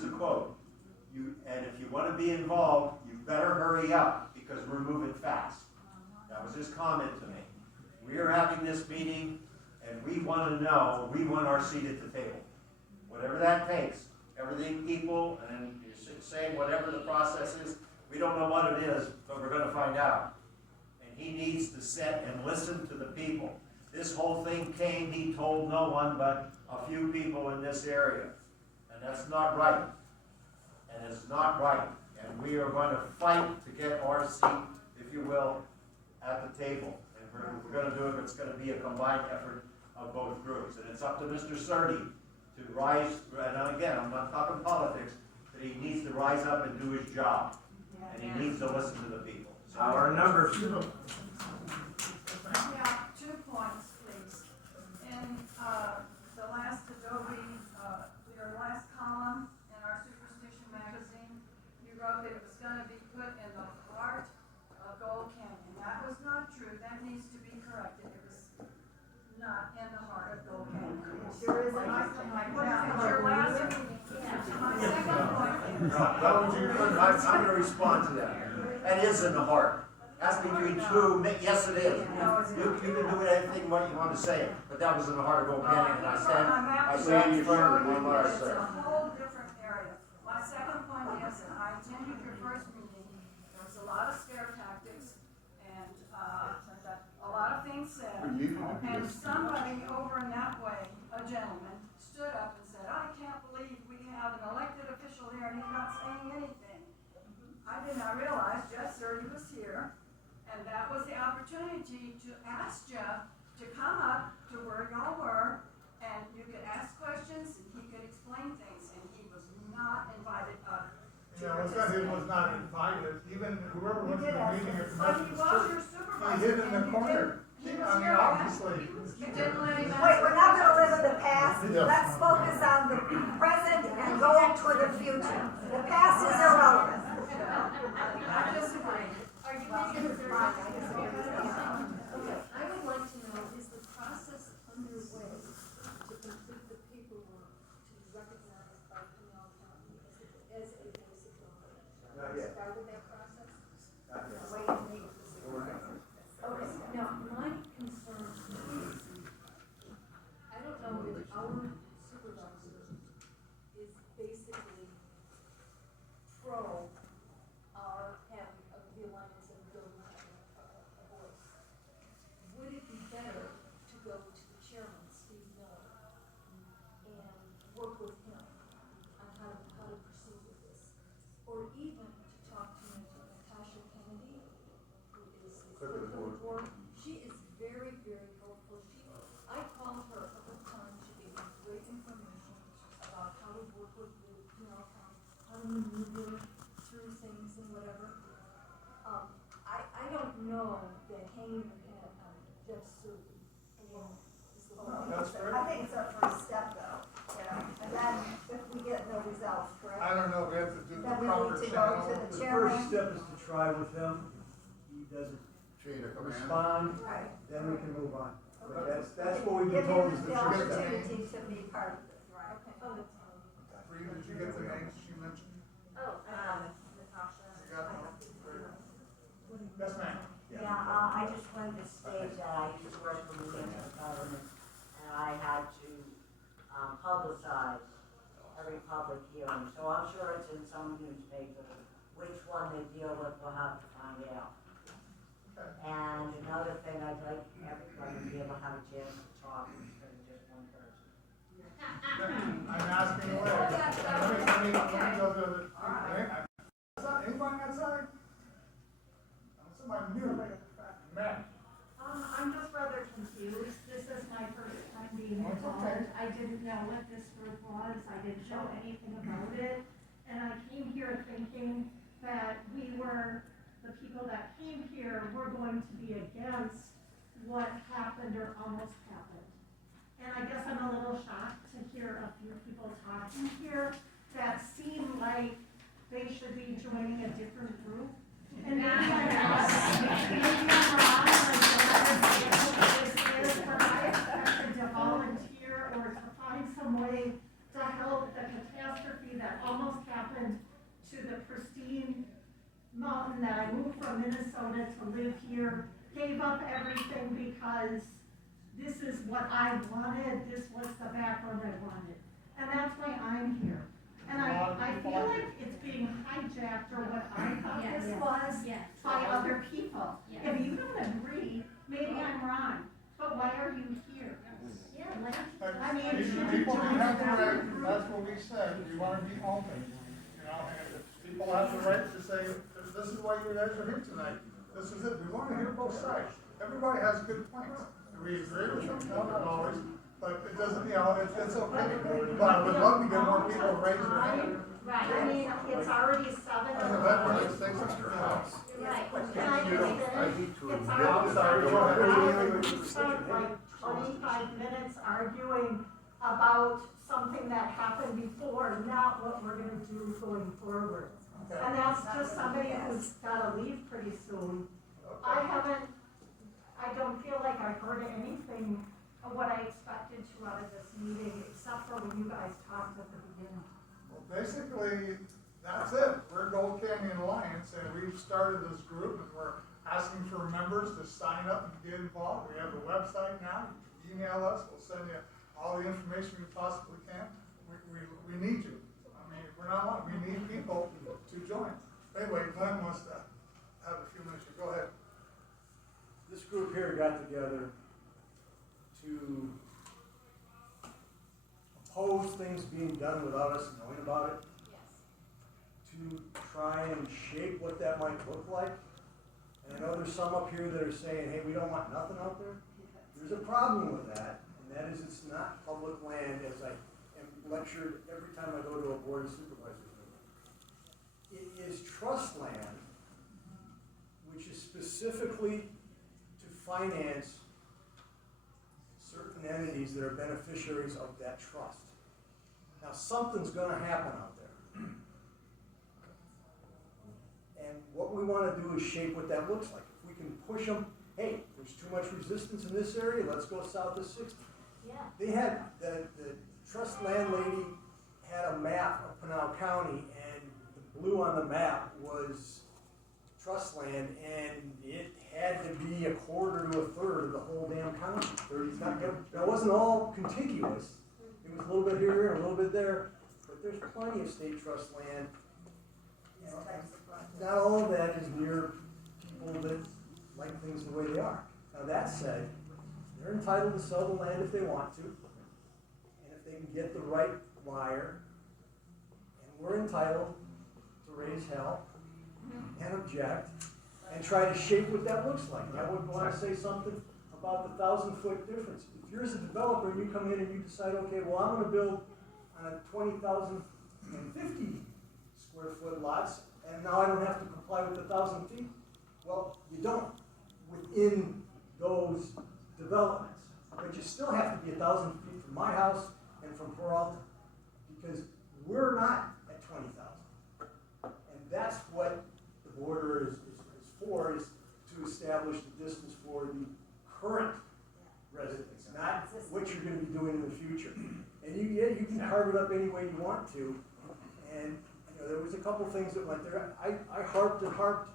a quote. And if you want to be involved, you better hurry up because we're moving fast. That was his comment to me. We are having this meeting and we want to know, we want our seat at the table. Whatever that takes, everything equal, and you're saying whatever the process is, we don't know what it is, but we're going to find out. And he needs to sit and listen to the people. This whole thing came, he told no one but a few people in this area. And that's not right. And it's not right. And we are going to fight to get our seat, if you will, at the table. And we're going to do it, it's going to be a combined effort of both groups. And it's up to Mr. Certi to rise, and again, I'm not talking politics, but he needs to rise up and do his job. And he needs to listen to the people. So Our numbers. Yeah, 2 points, please. In the last Adobe, your last column in our Superstition magazine, you wrote that it was going to be put in the heart of Gold Canyon. That was not true. That needs to be corrected. It was not in the heart of Gold Canyon. Sure is. At your last meeting. My second point. I'm going to respond to that. That is in the heart. That's between two, yes it is. You can do anything what you want to say, but that was in the heart of Gold Canyon, and I stand firm on what I It's said. a whole different area. My second point is, that I attended your first meeting, there was a lot of scare tactics, and a lot of things said. And somebody over in that way, a gentleman, stood up and said, I can't believe we have an elected official here and he's not saying anything. I did not realize Jeff Certi was here, and that was the opportunity to ask Jeff to come up to where y'all were, and you could ask questions, and he could explain things, and he was not invited up. Yeah, it was that he was not invited, even whoever went to the meeting at But he was your Commissioner's supervisor. he hid in the and you corner. didn't- he was I mean, here. obviously. You didn't let him ask. Wait, we're not gonna live in the past. Yeah. Let's focus on the present and go toward the future. The past is irrelevant. I disagree. Are you making this right? I disagree. I would like to Clerk of the board. She is very, very helpful. I called her a couple of times, she gave me great information about how to work with the, how to maneuver through things and whatever. I don't know that hanging your hat on Jeff Sue is the one. That's fair. I think it's our first step though, and then if we get no results, correct? I don't know, we have to do the Then we proper need to go channel. to the The chairman. first step is to try with him. He doesn't Chain of command. respond, Right. then we can move on. But that's what we've been Give told him is the the first step. opportunity to be part of this, right? Okay. Bree, did you get the names she mentioned? Oh, Natasha. You got them? Yes, ma'am. Yeah, I just wanted to state that I used to work for municipal government, and I had to publicize every public hearing, so I'm sure it's in some newspaper. Which one they deal with, we'll have to find out. And another thing, I'd like everybody to be able to have a chance to talk instead of just one person. I'm asking away. Let me go to the, anybody outside? Somebody new, Matt. I'm just rather confused. This is my first time being That's involved. okay. I didn't know what this group was. I didn't know anything about it. And I came here thinking that we were, the people that came here were going to be against what happened or almost happened. And I guess I'm a little shocked to hear a few people talking here that seem like they should be joining a different group. And maybe I'm wrong, but I expected to volunteer or to find some way to help the catastrophe that almost happened to the pristine mountain that I moved from Minnesota to live here, gave up everything because this is what I wanted, this was the background I wanted. And that's why I'm here. And I feel like it's being hijacked or what I thought this was by other people. If you don't agree, maybe I'm wrong, but why are you here? I mean, People have the right, that's what we said, we want to be open, and if people have the right to say, this is why you guys are here tonight, this is it, we want to hear both sides. Everybody has good points, we agree with them, not always, but it doesn't, it's okay. But I would love to get more people raise their hand. Right, I mean, it's already 7 That one is things like your house. Right. Can I need to It's admit already this. we spent like 25 minutes arguing about something that happened before, not what we're gonna do going forward. And that's just somebody who's gotta leave pretty soon. I don't feel like I heard anything of what I expected to out of this meeting, except for when you guys talked at the beginning. Well, basically, that's it. We're Gold Canyon Alliance, and we've started this group, and we're asking for members to sign up and get involved. We have a website now. You can email us. We'll send you all the information we possibly can. We need you. I mean, we're not alone. We need people to join. Anyway, Glenn wants to have a few minutes. Go ahead. This group here got together to oppose things being done without us knowing about it. To try and shape what that might look like. And I know there's some up here that are saying, hey, we don't want nothing out there. There's a problem with that, and that is it's not public land, as I am lectured every time I go to a board of supervisors meeting. It is trust land, which is specifically to finance certain entities that are beneficiaries of that trust. Now, something's gonna happen out there. And what we wanna do is shape what that looks like. If we can push them, hey, there's too much resistance in this area, let's go south of 60. Yeah. They had, the trust landlady had a map of Pinal County, and the blue on the map was trust land, and it had to be a quarter to a third of the whole damn county. It wasn't all contiguous. It was a little bit here, a little bit there, but there's plenty of state trust land. You know, not all of that is near people that like things the way they are. Now that said, they're entitled to sell the land if they want to, and if they can get the right wire, and we're entitled to raise hell and object and try to shape what that looks like. I would want to say something about the 1,000-foot difference. If you're as a developer and you come in and you decide, okay, well, I'm gonna build on 20,050 square foot lots, and now I don't have to comply with 1,000 feet. Well, you don't within those developments, but you still have to be 1,000 feet from my house and from Peralta, because we're not at 20,000. And that's what the border is for, is to establish the distance for the current residents, not what you're gonna be doing in the future. And you can carve it up any way you want to, and there was a couple things that went there. I harped on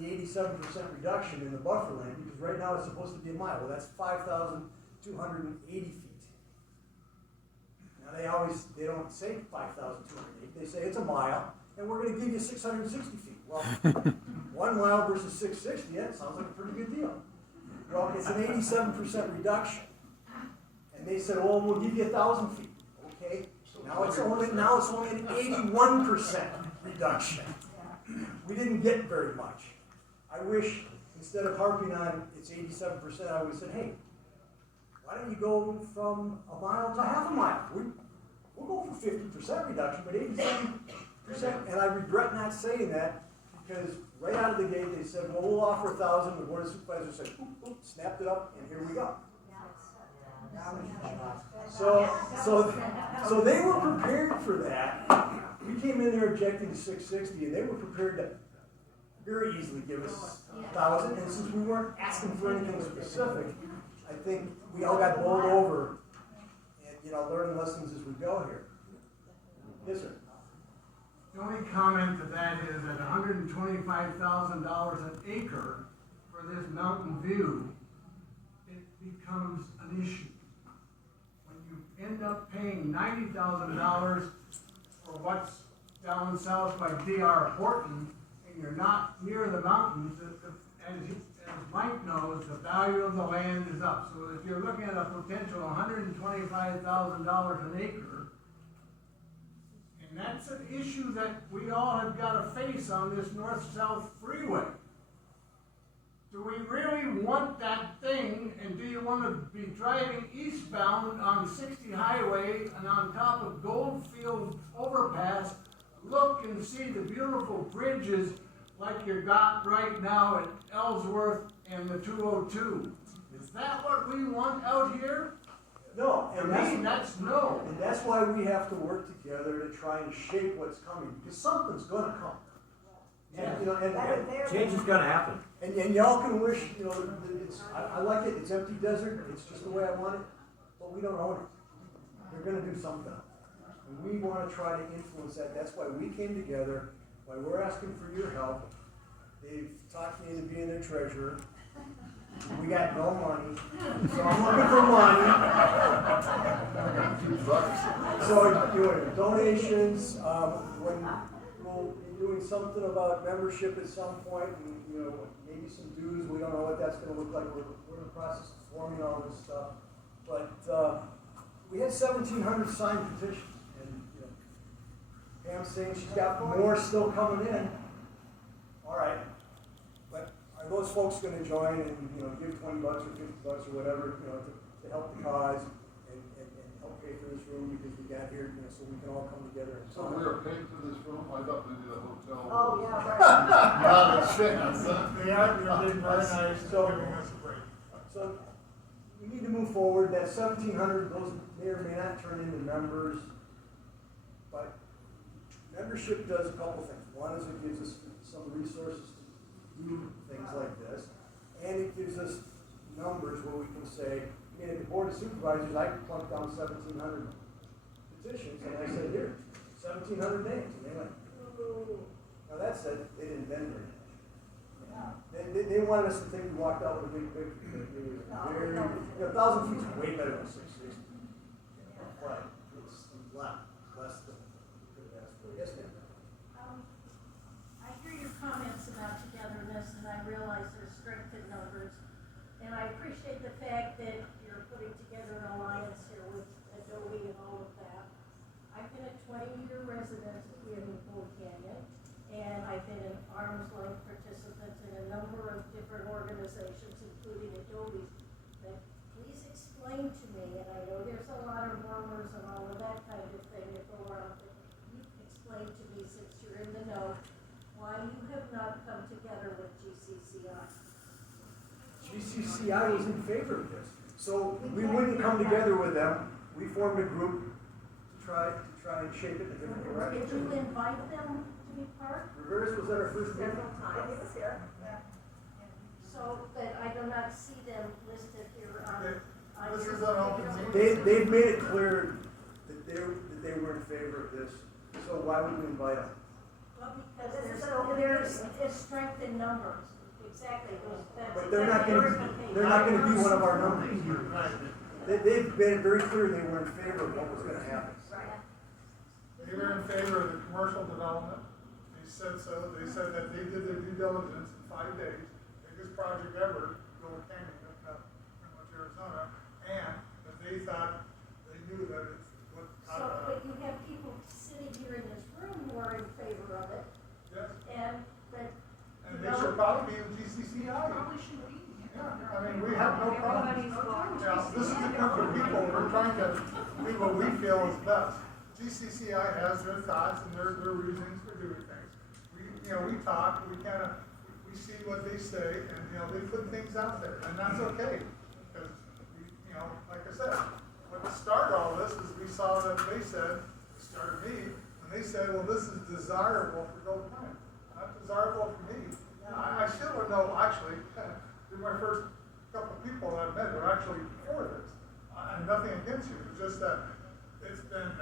the 87% reduction in the buffer land, because right now it's supposed to be a mile. Well, that's 5,280 feet. Now they don't say 5,280, they say it's a mile, and we're gonna give you 660 feet. Well, 1 mile versus 660, that sounds like a pretty good deal. Well, it's an 87% reduction. And they said, well, we'll give you 1,000 feet. Okay, now it's only an 81% reduction. We didn't get very much. I wish, instead of harping on it's 87%, I would have said, hey, why don't you go from a mile to half a mile? We'll go for 50% reduction, but 87%, and I regret not saying that, because right out of the gate they said, well, we'll offer 1,000, the board of supervisors said, oop, oop, snapped it up, and here we go. So they were prepared for that. We came in there objecting to 660, and they were prepared to very easily give us 1,000. And since we weren't asking for anything specific, I think we all got bowled over and learning lessons as we go here. Yes, sir. The only comment to that is at $125,000 an acre for this mountain view, it becomes an issue. When you end up paying $90,000 for what's down south by D.R. Horton, and you're not near the mountains, as Mike knows, the value of the land is up. So if you're looking at a potential $125,000 an acre, and that's an issue that we all have got to face on this north-south freeway. Do we really want that thing, and do you want to be driving eastbound on 60 highway and on top of Goldfield overpass, look and see the beautiful bridges like you got right now at Ellsworth and the 202? Is that what we want out here? No, and that's no. And that's why we have to work together to try and shape what's coming, because something's going to come. Yeah. And change is going to happen. And y'all can wish, I like it. It's empty desert. It's just the way I want it. But we don't own it. They're going to do something. And we want to try to influence that. That's why we came together. Why we're asking for your help. They've talked me into being their treasurer. We got no money, so I'm looking for money. So donations. When we'll be doing something about membership at some point, and maybe some dues. We don't know what that's going to look like. We're in the process of forming all this stuff. But we had 1,700 signed petitions, and Pam's saying she's got more still coming in. All right. Are those folks going to join and give $20 or $50 or whatever to help the cause and help pay for this room, because we got here so we can all come together. So we are paying for this room? I thought maybe the hotel. Oh yeah, right. Not a chance, huh? They are very nice. So we need to move forward. That 1,700, those may or may not turn into members, but membership does a couple things. One is it gives us some resources to do things like this, and it gives us numbers where we can say, at the Board of Supervisors, I plunked down 1,700 petitions, and I said, here, 1,700 names, and they went, ooh. Now that said, they didn't bend very much. They wanted us to think we walked out with a big picture. It was very, 1,000 feet is way better than 660. But it's less than we could have asked for. Yes, ma'am. I hear your comments about togetherness, and I realize there's strength in numbers. And I appreciate the fact that you're putting together an alliance here with Adobe and all of that. I've been a 20-year resident in Bull Canyon, and I've been an arm's length participant in number of different organizations, including Adobe, that please explain to me, and I know there's a lot of rumors and all of that kind of thing that go around, but you explain to me, since you're in the know, why you have not come together with GCCI. GCCI was in favor of this, so we wouldn't come together with them. We formed a group to try and shape it in a different Did direction. you invite them to be part? Rivers was at our first meeting. Several times. He was here. So that I do not see them listed here on. This is an open meeting. They've made it clear that they were in favor of this, so why would we invite them? Well, because there's strength in numbers, exactly. But they're not gonna be one of our numbers. They've made it very clear they were in favor of what was gonna happen. They were in favor of the commercial development. They said so. They said that they did their due diligence in 5 days. Biggest project ever, Gold Canyon, up pretty much Arizona. And that they thought, they knew that it's what. But you have people sitting here in this room who are in favor of it. Yes. And that. And they should probably be with GCCI. Probably should be. Yeah, I mean, we have no problem. Now, this is a group of people, we're trying to do what we feel is best. GCCI has their thoughts and their reasons for doing things. We talk, we see what they say, and, they put things out there, and that's okay. Because, like I said, what started all this is we saw that they said, it started me, and they said, well, this is desirable for Gold Canyon. Not desirable for me. I still don't know, actually, through my first couple of people that I've met who are actually for this. And nothing against you, it's just that it's been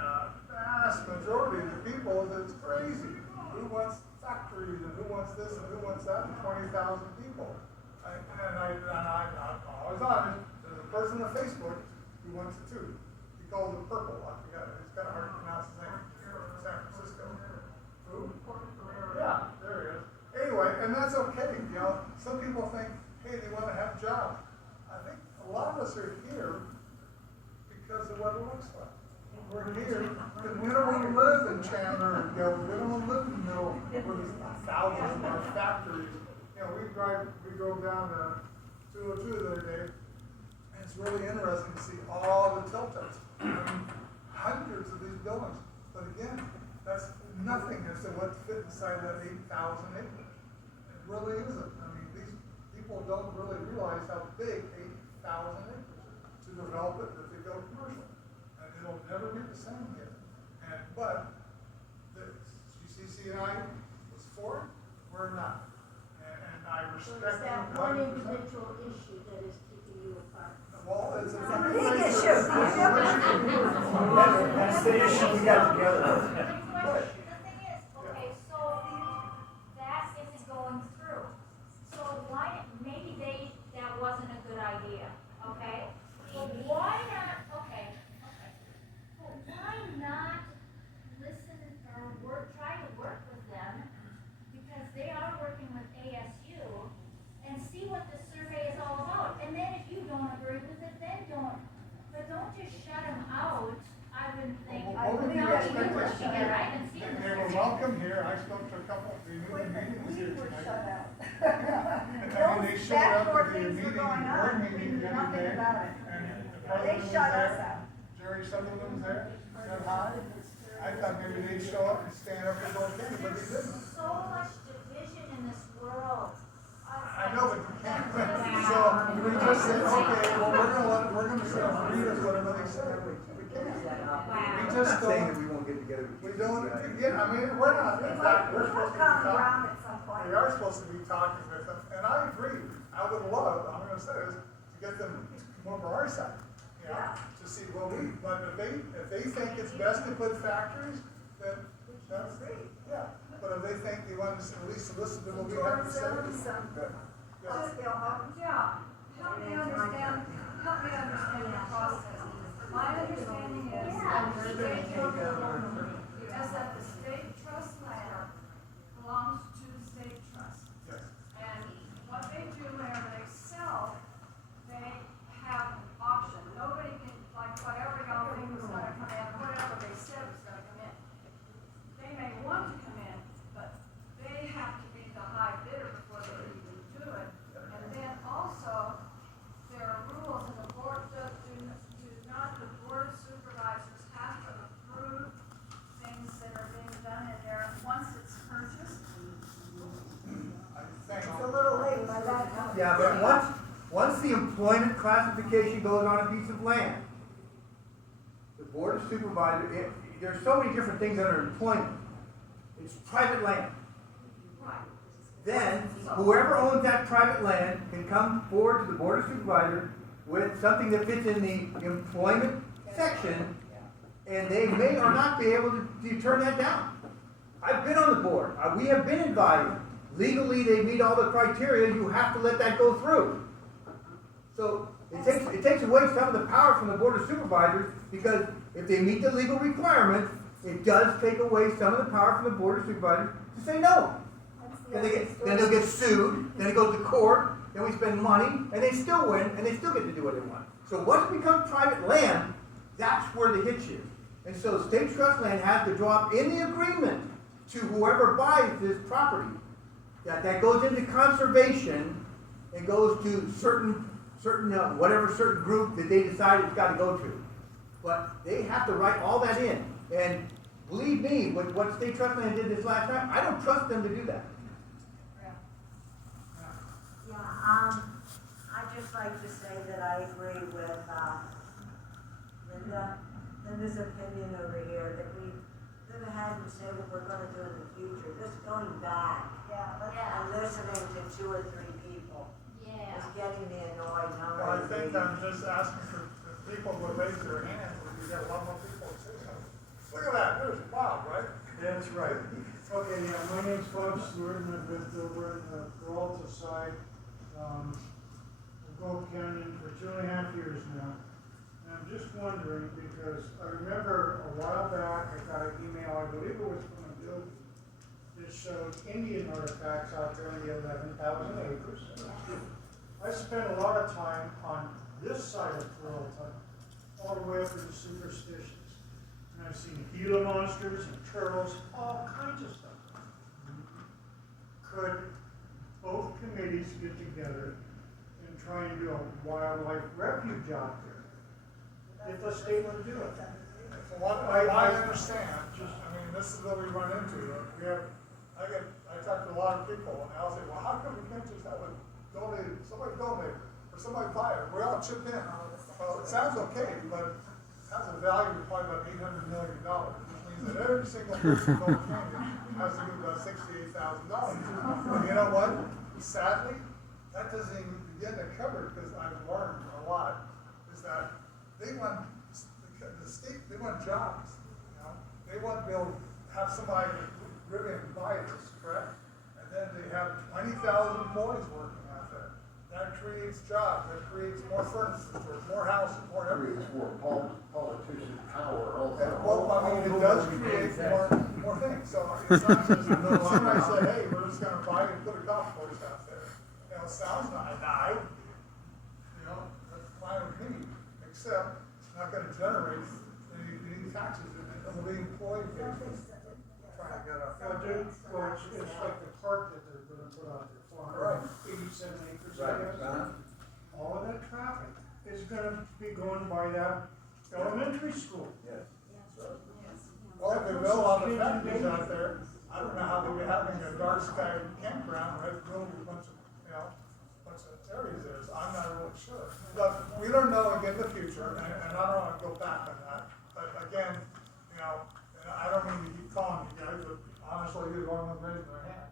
vast majority of the people that's crazy. Who wants factories and who wants this and who wants that, and 20,000 people. I'm always honest, there's a person on Facebook who wants it too. He calls it purple, I forget it, it's kind of hard to pronounce his name, San Francisco. Who? Yeah, there he is. Anyway, and that's okay, some people think, hey, they want to have jobs. I think a lot of us are here because of what it looks like. We're here because we don't want to live in Chandler and Gilbert. We don't want to live in the middle where there's thousands of our factories. We drove down to 202 the other day, and it's really interesting to see all the tilters. I mean, hundreds of these buildings. But again, that's nothing as to what fit inside that 8,000 acres. It really isn't. I mean, these people don't really realize how big 8,000 acres is to develop it if they go commercial. And it'll never be the same here. But the GCCI was for it, we're not. And I So respect is that them one 100%. individual issue that is keeping you apart? Well, it's a big issue. That's the issue we got together. The thing is, okay, so that isn't going through. So why, maybe that wasn't a good idea, okay? But why not, okay. But why not listen or try to work with them? Because they are working with ASU and see what the survey is all about. And then if you don't agree with it, then don't. But don't just shut them out. I wouldn't think. Well, we Now need you work expectations. together. I haven't seen And this. they were welcome here. I spoke to a couple of the meetings here tonight. out. And they showed up at the meeting, board meeting the other day. And the president was there. Jerry Sutherland was there. Said hi. I thought maybe they'd show up and stand up for Gold Canyon, but they didn't. So much division in this world. I know, but you can't. So we just said, okay, well, we're gonna sort of read us whatever they say. We can't. We just Not saying that don't. we won't get together. We don't, I mean, we're not, in fact, we're supposed to be talking. We are supposed to be talking with them, and I agree. I would love, I'm gonna say this, to get them to come over our side. To see, but if they think it's best to put factories, then that's great. Yeah, but if they think they want to at least listen to what we have to say. Good. Yeah, help me understand the process. My understanding is that the state trust land belongs to the state trust. Yes. And what they do whenever they sell, they have an auction. Nobody can, like, whatever y'all think was gonna come in, whatever they said was gonna come in. They may want to come in, but they have to be the high bidder before they even do. Yeah, but once the employment classification goes on a piece of land, the board of supervisors, there's so many different things under employment. It's private land. Then, whoever owns that private land can come forward to the board of supervisors with something that fits in the employment section, and they may or not be able to turn that down. I've been on the board. We have been advised. Legally, they meet all the criteria. You have to let that go through. So it takes away some of the power from the board of supervisors, because if they meet the legal requirements, it does take away some of the power from the board of supervisors to say no. Then they'll get sued, then it goes to court, then we spend money, and they still win, and they still get to do what they want. So once it becomes private land, that's where the hitch is. And so state trust land has to drop in the agreement to whoever buys this property. That goes into conservation and goes to certain group that they decide it's got to go to. But they have to write all that in. And believe me, with what state trust land did this last time, I don't trust them to do that. Yeah, I'd just like to say that I agree with Linda's opinion over here, that we live ahead and say what we're going to do in the future. Just going back and listening to 2 or 3 people is getting me annoyed. Well, I think I'm just asking for people to raise their hands, and you get a lot more people to say something. Look at that, there's Bob, right? That's right. Okay, yeah, my name's Bob Stewart, and I've lived over in the Peralta side, of Gold Canyon for 2.5 years now. And I'm just wondering, because I remember a while back, I got an email, I believe it was from a building, that showed Indian artifacts out there in the 11,000 acres. I spent a lot of time on this side of Peralta, all the way up to the superstitions. And I've seen Gila monsters and turtles, all kinds of stuff. Could both committees get together and try and do a wildlife refuge out there? If the state would do it. From what I understand, this is what we run into. I talk to a lot of people, and I'll say, well, how come we can't just have it donated, somebody donate, or somebody buy it, we all chip in. Well, it sounds okay, but it has a value of probably about $800 million, which means that every single person in Gold Canyon has to give about $68,000. And you know what? Sadly, that doesn't even begin to cover, because I've learned a lot, is that they want the state, they want jobs. They want to be able to have somebody really buy this, correct? And then they have 20,000 employees working out there. That creates jobs, that creates more furnaces, more houses, more everything. More politician power also. Well, it does create more things. So it's not just, somebody say, hey, we're just gonna buy and put a golf course out there. It sounds nice, that's fine with me, except it's not gonna generate any taxes in the employee base. Trying to get up. It's like the park that they're gonna put out there, 487 acres. All of that traffic is gonna be going by that elementary school. Yes. Well, if they build all the factories out there, I don't know how they'll be having a dark sky campground, right, building a bunch of areas there, so I'm not really sure. But we don't know again in the future, and I don't wanna go back on that, but again, and I don't mean to keep calling you guys, but honestly, you're the one raising their hand.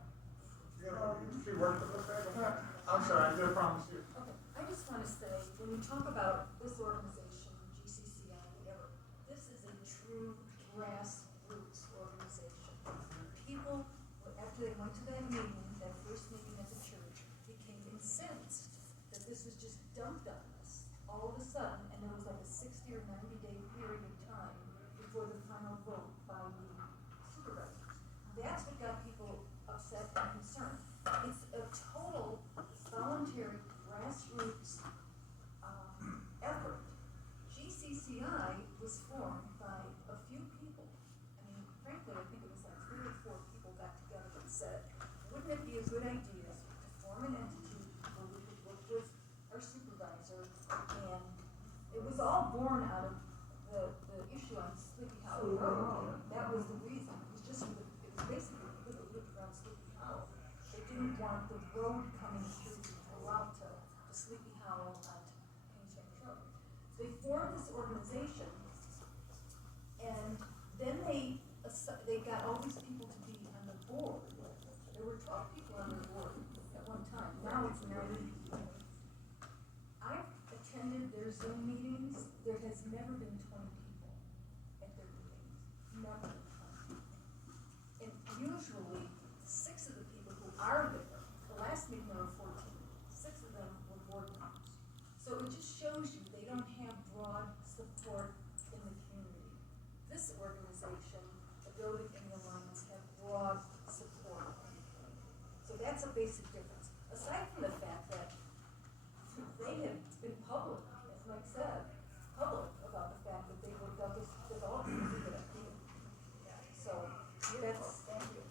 She worked with us, I'm sorry, I did promise you. Okay, I just want to say, when you talk about this organization, GCCI, whatever, this is a true grassroots organization. People, after they went to that meeting, that first meeting at the church, became incensed that this was just dumped on us all of a sudden, and there was like a 60 or 90-day period of time before the final vote by the supervisors. That's what got people upset and concerned. It's a total voluntary grassroots effort. GCCI was formed by a few people. I mean, frankly, I think it was like 3 or 4 people got together and said, wouldn't it be a good idea to form an entity where we could work with our supervisor? And it was all born out of the issue on Sleepy Hollow Road. That was the reason. It was just, it was basically people that lived around Sleepy Hollow. They didn't want the road coming through a lot of their Zoom meetings, there has never been 20 people at their meetings, never been 20 people. And usually, 6 of the people who are there, the last meeting there were 14, 6 of them were board members. So it just shows you they don't have broad support in the community. This organization, Adobe and the Alliance, have broad support in the community. So that's a basic difference. Aside from the fact that they have been public, as Mike said, public about the fact that they were developing this community. So that's, thank you,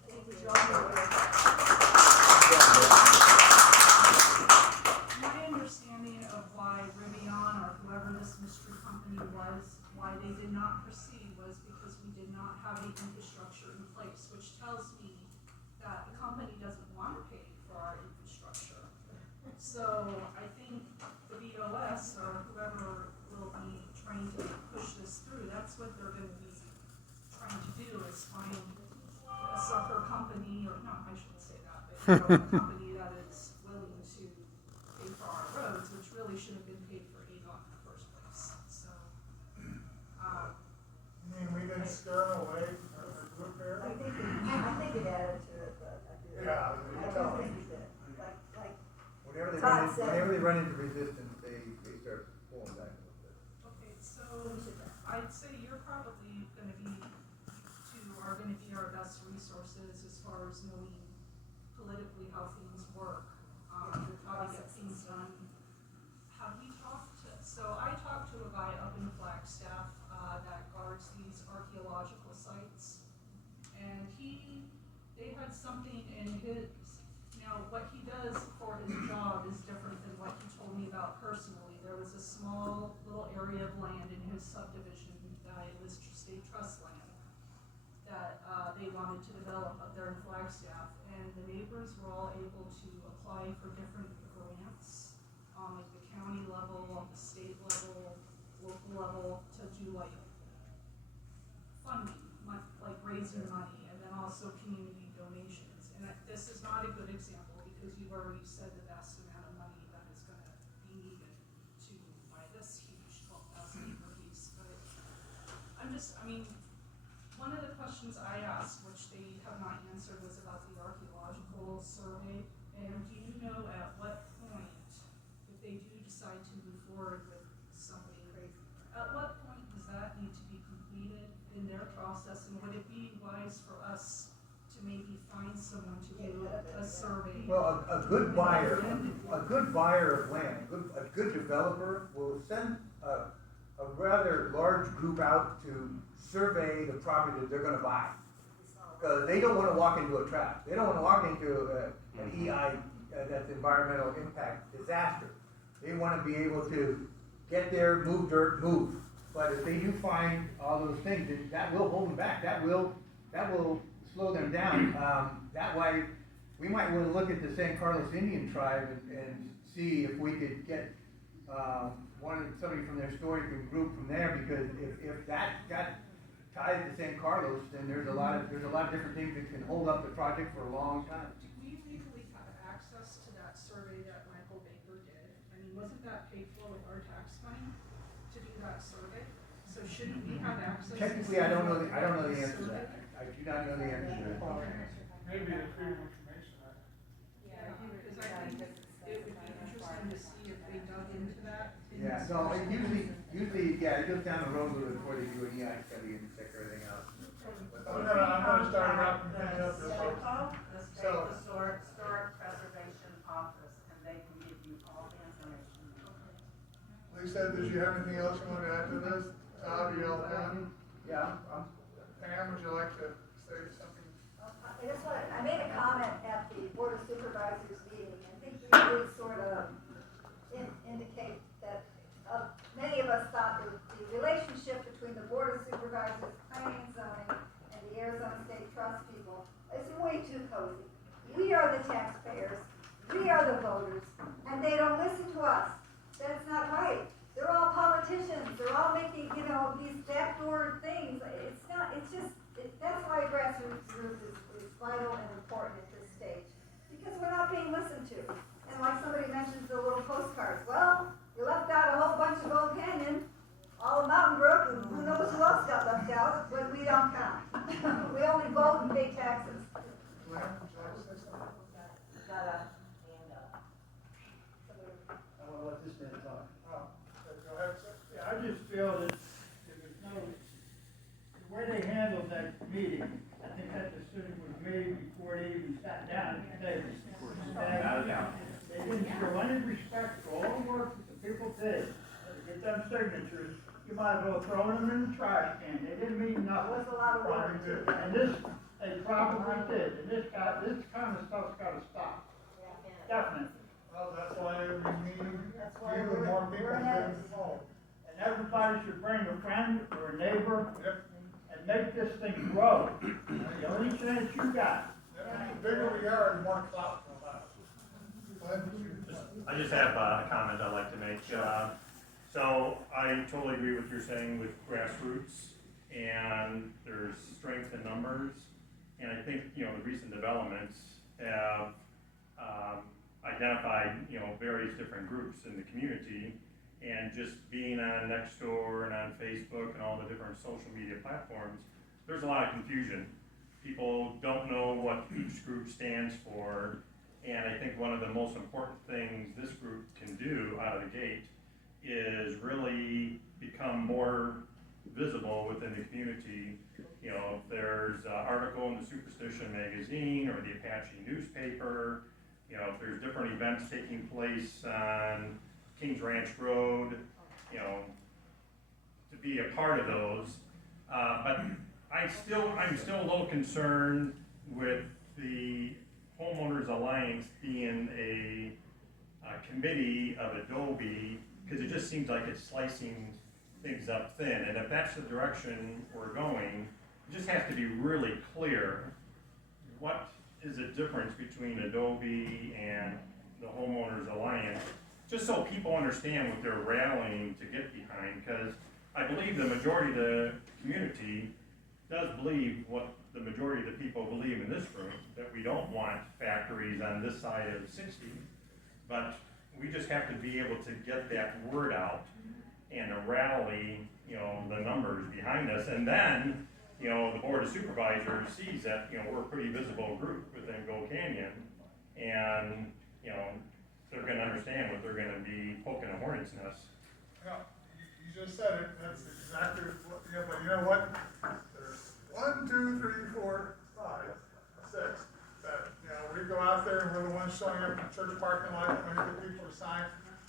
My understanding of why Rivian or whoever this mystery company was, why they did not proceed was because we did not have the infrastructure in place, which tells me that the company doesn't want to pay for our infrastructure. So I think the BOS or whoever will be trying to push this through, that's what they're going to be trying to do, is find a sucker company, or no, I shouldn't say that, but a company that is willing to pay for our roads, which really should have been paid for ADOT in the first place. So, You mean we didn't scare them away or group there? I think it added to it, but I do. Yeah. I don't think it did. Like Whenever they run into resistance, they start pulling back a little bit. okay, so I'd say you're probably gonna be our best resources as far as knowing politically how things work, how to get things done. Have you talked to, so I talked to a guy up in Flagstaff, that guards these archaeological sites, and they had something in his, now what he does for his job is different than what he told me about personally. There was a small little area of land in his subdivision that it was state trust land that they wanted to develop up there in Flagstaff, and the neighbors were all able to apply for different grants on like the county level, on the state level, local level, to do like funding, like raising money, and then also community donations. And this is not a good example because you've already said the vast amount of money that is going to be needed to buy this huge 12,000 acre piece. But one of the questions I asked, which they have not answered, was about the archaeological survey. And do you know at what point, if they do decide to move forward with something crazy, at what point does that need to be completed in their process? And would it be wise for us to maybe find someone to do a survey? Well, a good buyer of land, a good developer will send a rather large group out to survey the property that they're gonna buy. Because they don't wanna walk into a trap. They don't wanna walk into an EI, that's environmental impact disaster. They wanna be able to get there, move dirt, move. But if they do find all those things, then that will hold them back. That will slow them down. That way, we might wanna look at the San Carlos Indian tribe and see if we could get, somebody from their Storycan group from there, because if that got tied to San Carlos, then there's a lot of different things that can hold up the project for a long time. Do we legally have access to that survey that Michael Baker did? I mean, wasn't that paid for with our tax money to do that survey? So shouldn't we have access? Technically, I don't know the answer to that. I do not know the answer to that. Maybe the freedom of information act. Yeah, because I think it would be interesting to see if they dug into that. Yeah, no, usually, yeah, it goes down the road a little bit before they do an EI study and check everything out. I'm gonna start wrapping things up this way. The state historic preservation office, and they can give you all the information. Lisa, did you have anything else you want to add to this? Todd, you all done? Yeah, Pam, would you like to say something? I made a comment at the Board of Supervisors meeting. I think we did sort of indicate that many of us thought that the relationship between the Board of Supervisors, planning and zoning, and the Arizona State Trust people is way too cozy. We are the taxpayers, we are the voters, and they don't listen to us. That's not right. They're all politicians, they're all making, these backdoor things. That's why grassroots is vital and important at this stage. Because we're not being listened to. And like somebody mentions the little postcards, well, you left out a whole bunch of old signatures, you might as well throw them in the trash can. They didn't mean nothing. Was a lot of work. And this, they probably did, and this kind of stuff's gotta stop. Definitely. Well, that's why we need That's why fewer we're- more people we're to ahead. get involved. And everybody should bring a friend or a neighbor Yep. and make this thing grow. The only chance you got. The bigger we are, the more clout we'll have. I just have a comment I'd like to make. So I totally agree with what you're saying with grassroots, and there's strength in numbers. And I think, the recent developments have identified, various different groups in the community. And just being on Nextdoor and on Facebook and all the different social media platforms, there's a lot of confusion. People don't know what each group stands for. And I think one of the most important things this group can do out of the gate is really become more visible within the community. If there's an article in the Superstition magazine or the Apache newspaper, if there's different events taking place on Kings Ranch Road, to be a part of those. But I'm still a little concerned with the Homeowners Alliance being a committee of Adobe, because it just seems like it's slicing things up thin. And if that's the direction we're going, it just has to be really clear what is the difference between Adobe and the Homeowners Alliance, just so people understand what they're rallying to get behind, because I believe the majority of the community does believe what the majority of the people believe in this room, that we don't want factories on this side of 60, but we just have to be able to get that word out and to rally, the numbers behind us, and then, the Board of Supervisors sees that, we're a pretty visible group within Gold Canyon, and, they're gonna understand what they're gonna be poking a hornet's nest. Yeah, you just said it, that's exactly what, but you know what? There's 1, 2, 3, 4, 5, 6, that, we go out there and we're the ones showing up in the church parking lot, when we get people to sign.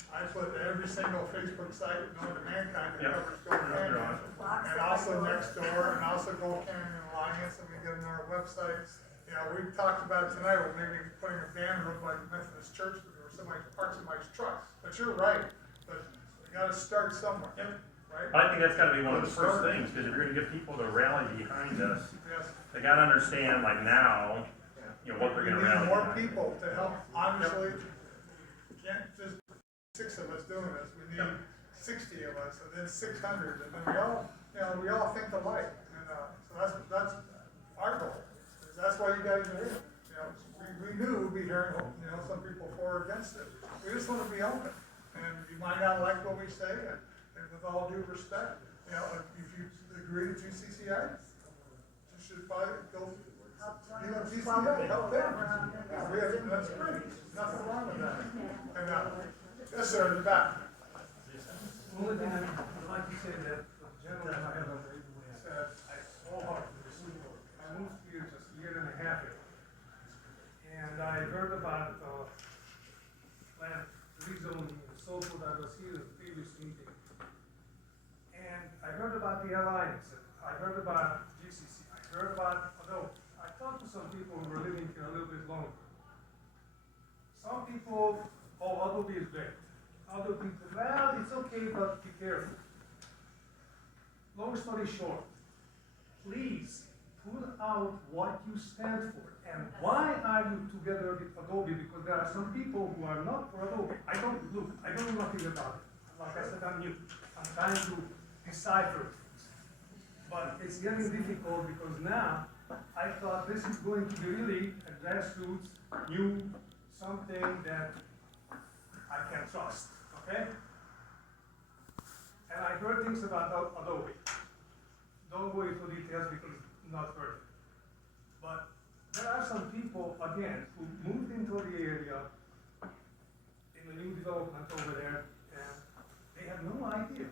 I put every single Facebook site known to mankind that covers Gold Canyon. And also Nextdoor, and also Gold Canyon Alliance, and we get on our website. We talked about it tonight, we're maybe putting a banner up by the Methodist Church, or somebody parks somebody's truck. But you're right, but you gotta start somewhere, right? I think that's gotta be one of the first things, because if you're gonna get people to rally behind us, Yes. they gotta understand, like now, what they're gonna rally We need more behind. people to help, honestly, you can't just 6 of us doing this, we need 60 of us, and then 600, and then we all think alike, and, so that's our goal, that's why you guys are here, we knew we'd be hearing, some people for or against it, we just wanna be open, and you might not like what we say, and with all due respect, if you agree to GCCI, you should probably go, GCCI, help them. Yeah, that's great, nothing wrong with that. And, yes, sir, in the back. Only thing I'd like to say that the gentleman I have said, I wholeheartedly support. I moved here just a year and a half ago. And I heard about land rezoning and so forth. I was here at the previous meeting. And I heard about the Alliance, I heard about GCC, I heard about Adobe. I talked to some people who were living here a little bit longer. Some people, Adobe is great. Other people, well, it's okay, but be careful. Long story short, please pull out what you stand for. And why are you together with Adobe? Because there are some people who are not for Adobe. I don't know nothing about it. Like I said, I'm new. I'm trying to decipher things. But it's getting difficult because now I thought this is going to be really a grassroots, new, something that I can trust. Okay? And I heard things about Adobe. Don't go into details because it's not worth it. But there are some people, again, who moved into the area in the new development over there, and they have no idea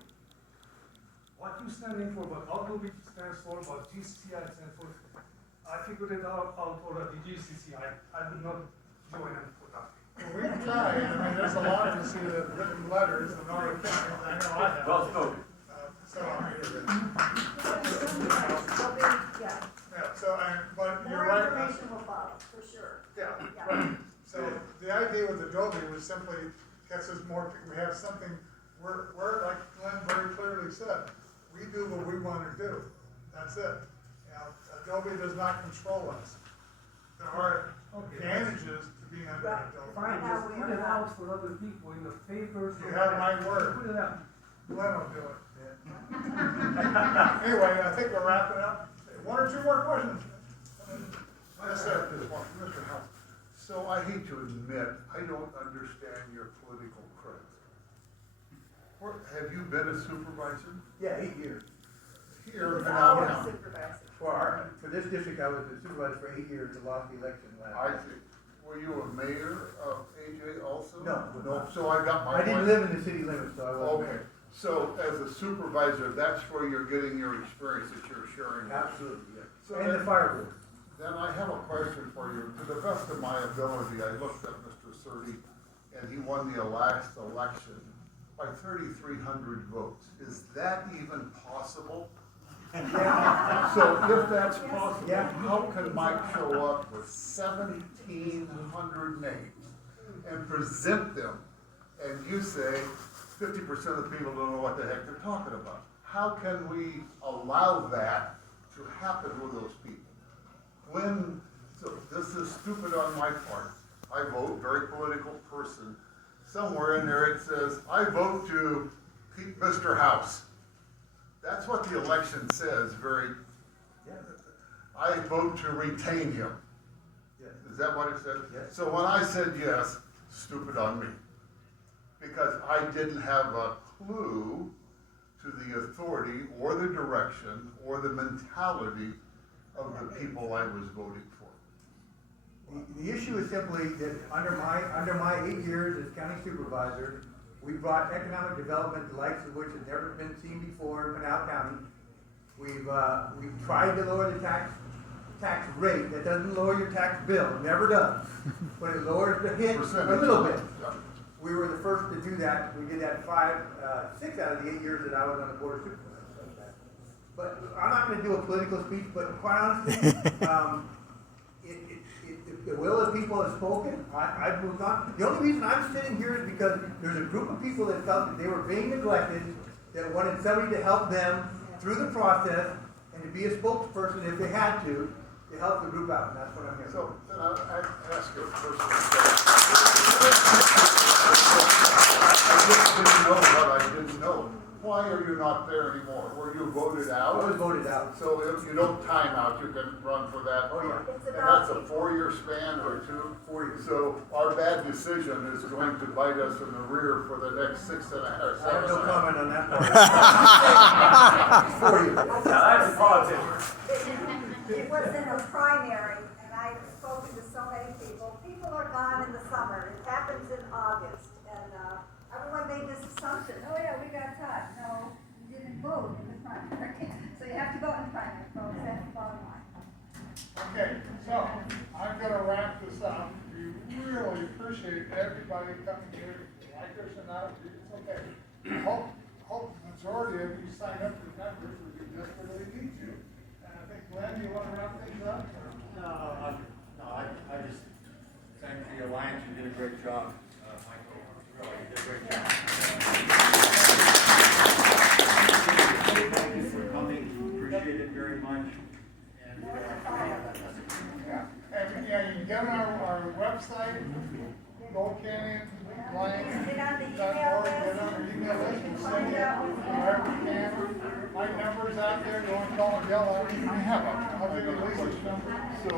what you're standing for, what Adobe stands for, what GCCI stands for. I figured it out for the GCCI. I did not join them for nothing. We can try, I mean, there's a lot of us who have written letters and already, I know I have. Well spoken. So, yeah, so, but you're More right. information will follow, for sure. Yeah, Yeah. right. So the idea with Adobe was simply gets us more, we have something, we're, like Glenn very clearly said, we do what we want to do. That's it. Adobe does not control us. There are advantages to being under Adobe. Fine, just put it out for other people in the papers. You have my word. Put it out. Glenn will do it. Anyway, I think we're wrapping up. One or two more questions. Yes, sir. Mr. House, so I hate to admit, I don't understand your political credit. Have you been a supervisor? Yeah, 8 years. Here in Our Pinal County? supervisor. For this district, I was a supervisor for 8 years and lost the election last I year. see. Were you a mayor of AJ also? No. So I got my I didn't point. live in the city limits, so I wasn't Okay, there. so as a supervisor, that's where you're getting your experience that you're sharing. with us. Absolutely, yeah. So And the then- fire board. Then I have a question for you. To the best of my ability, I looked at Mr. Surtee, and he won the last election by 3,300 votes. Is that even possible? Yeah. So if that's possible, Yeah. how can Mike show up with 1,700 names and present them, and you say 50% of the people don't know what the heck they're talking about? How can we allow that to happen with those people? So this is stupid on my part. I vote, very political person. Somewhere in there it says, I vote to keep Mr. House. That's what the election says, I vote to retain him. Yes. Is that what it said? Yes. So when I said yes, stupid on me. Because I didn't have a clue to the authority or the direction or the mentality of the people I was voting for. The issue is simply that under my 8 years as county supervisor, we brought economic development, the likes of which has never been seen before in Pinal County. We've tried to lower the tax rate. That doesn't lower your tax bill, it never does. But it lowers the hit a little bit. We were the first to do that. We did that 6 out of the 8 years that I was on the board of supervisors. But I'm not gonna do a political speech, but quite honestly, if the will of people has spoken, I've moved on. The only reason I'm sitting here is because there's a group of people that felt that they were being neglected, that wanted somebody to help them through the process, and to be a spokesperson if they had to help the group out, and that's what I'm here for. So then I ask you a personal question. I just didn't know what I didn't know. Why are you not there anymore? Were you voted out? I was voted out. So if you don't time out, you can run for that. Oh, yeah. It's And about- that's a 4-year span or 2? 4 years. So our bad decision is going to bite us in the rear for the next 6.5 or I have 7. no comment on that part. 4 years. That's a politician. It was in a primary, and I've spoken to so many people. People are gone in the summer. It happens in August, and everyone made this assumption, oh yeah, we got Todd. No, you didn't vote in the primary. So you have to vote in the primary, folks. That's the bottom line. Okay, so I'm gonna wrap this up. We really appreciate everybody coming here, like us or not, it's okay. Hope majority of you sign up for members, we do just what we need to. And I think, Glenn, you wanna wrap things up? or- I just thank the Alliance, you did a great job, Michael, really, you did a great job. Thank you for coming, appreciate it very much. And, Yeah, and, yeah, you can get on our website, GoldCanyonLions.org, get on our email list, and send it wherever you can. My number's out there, go and call and yell at me. I have it, I'll give you Lisa's number. So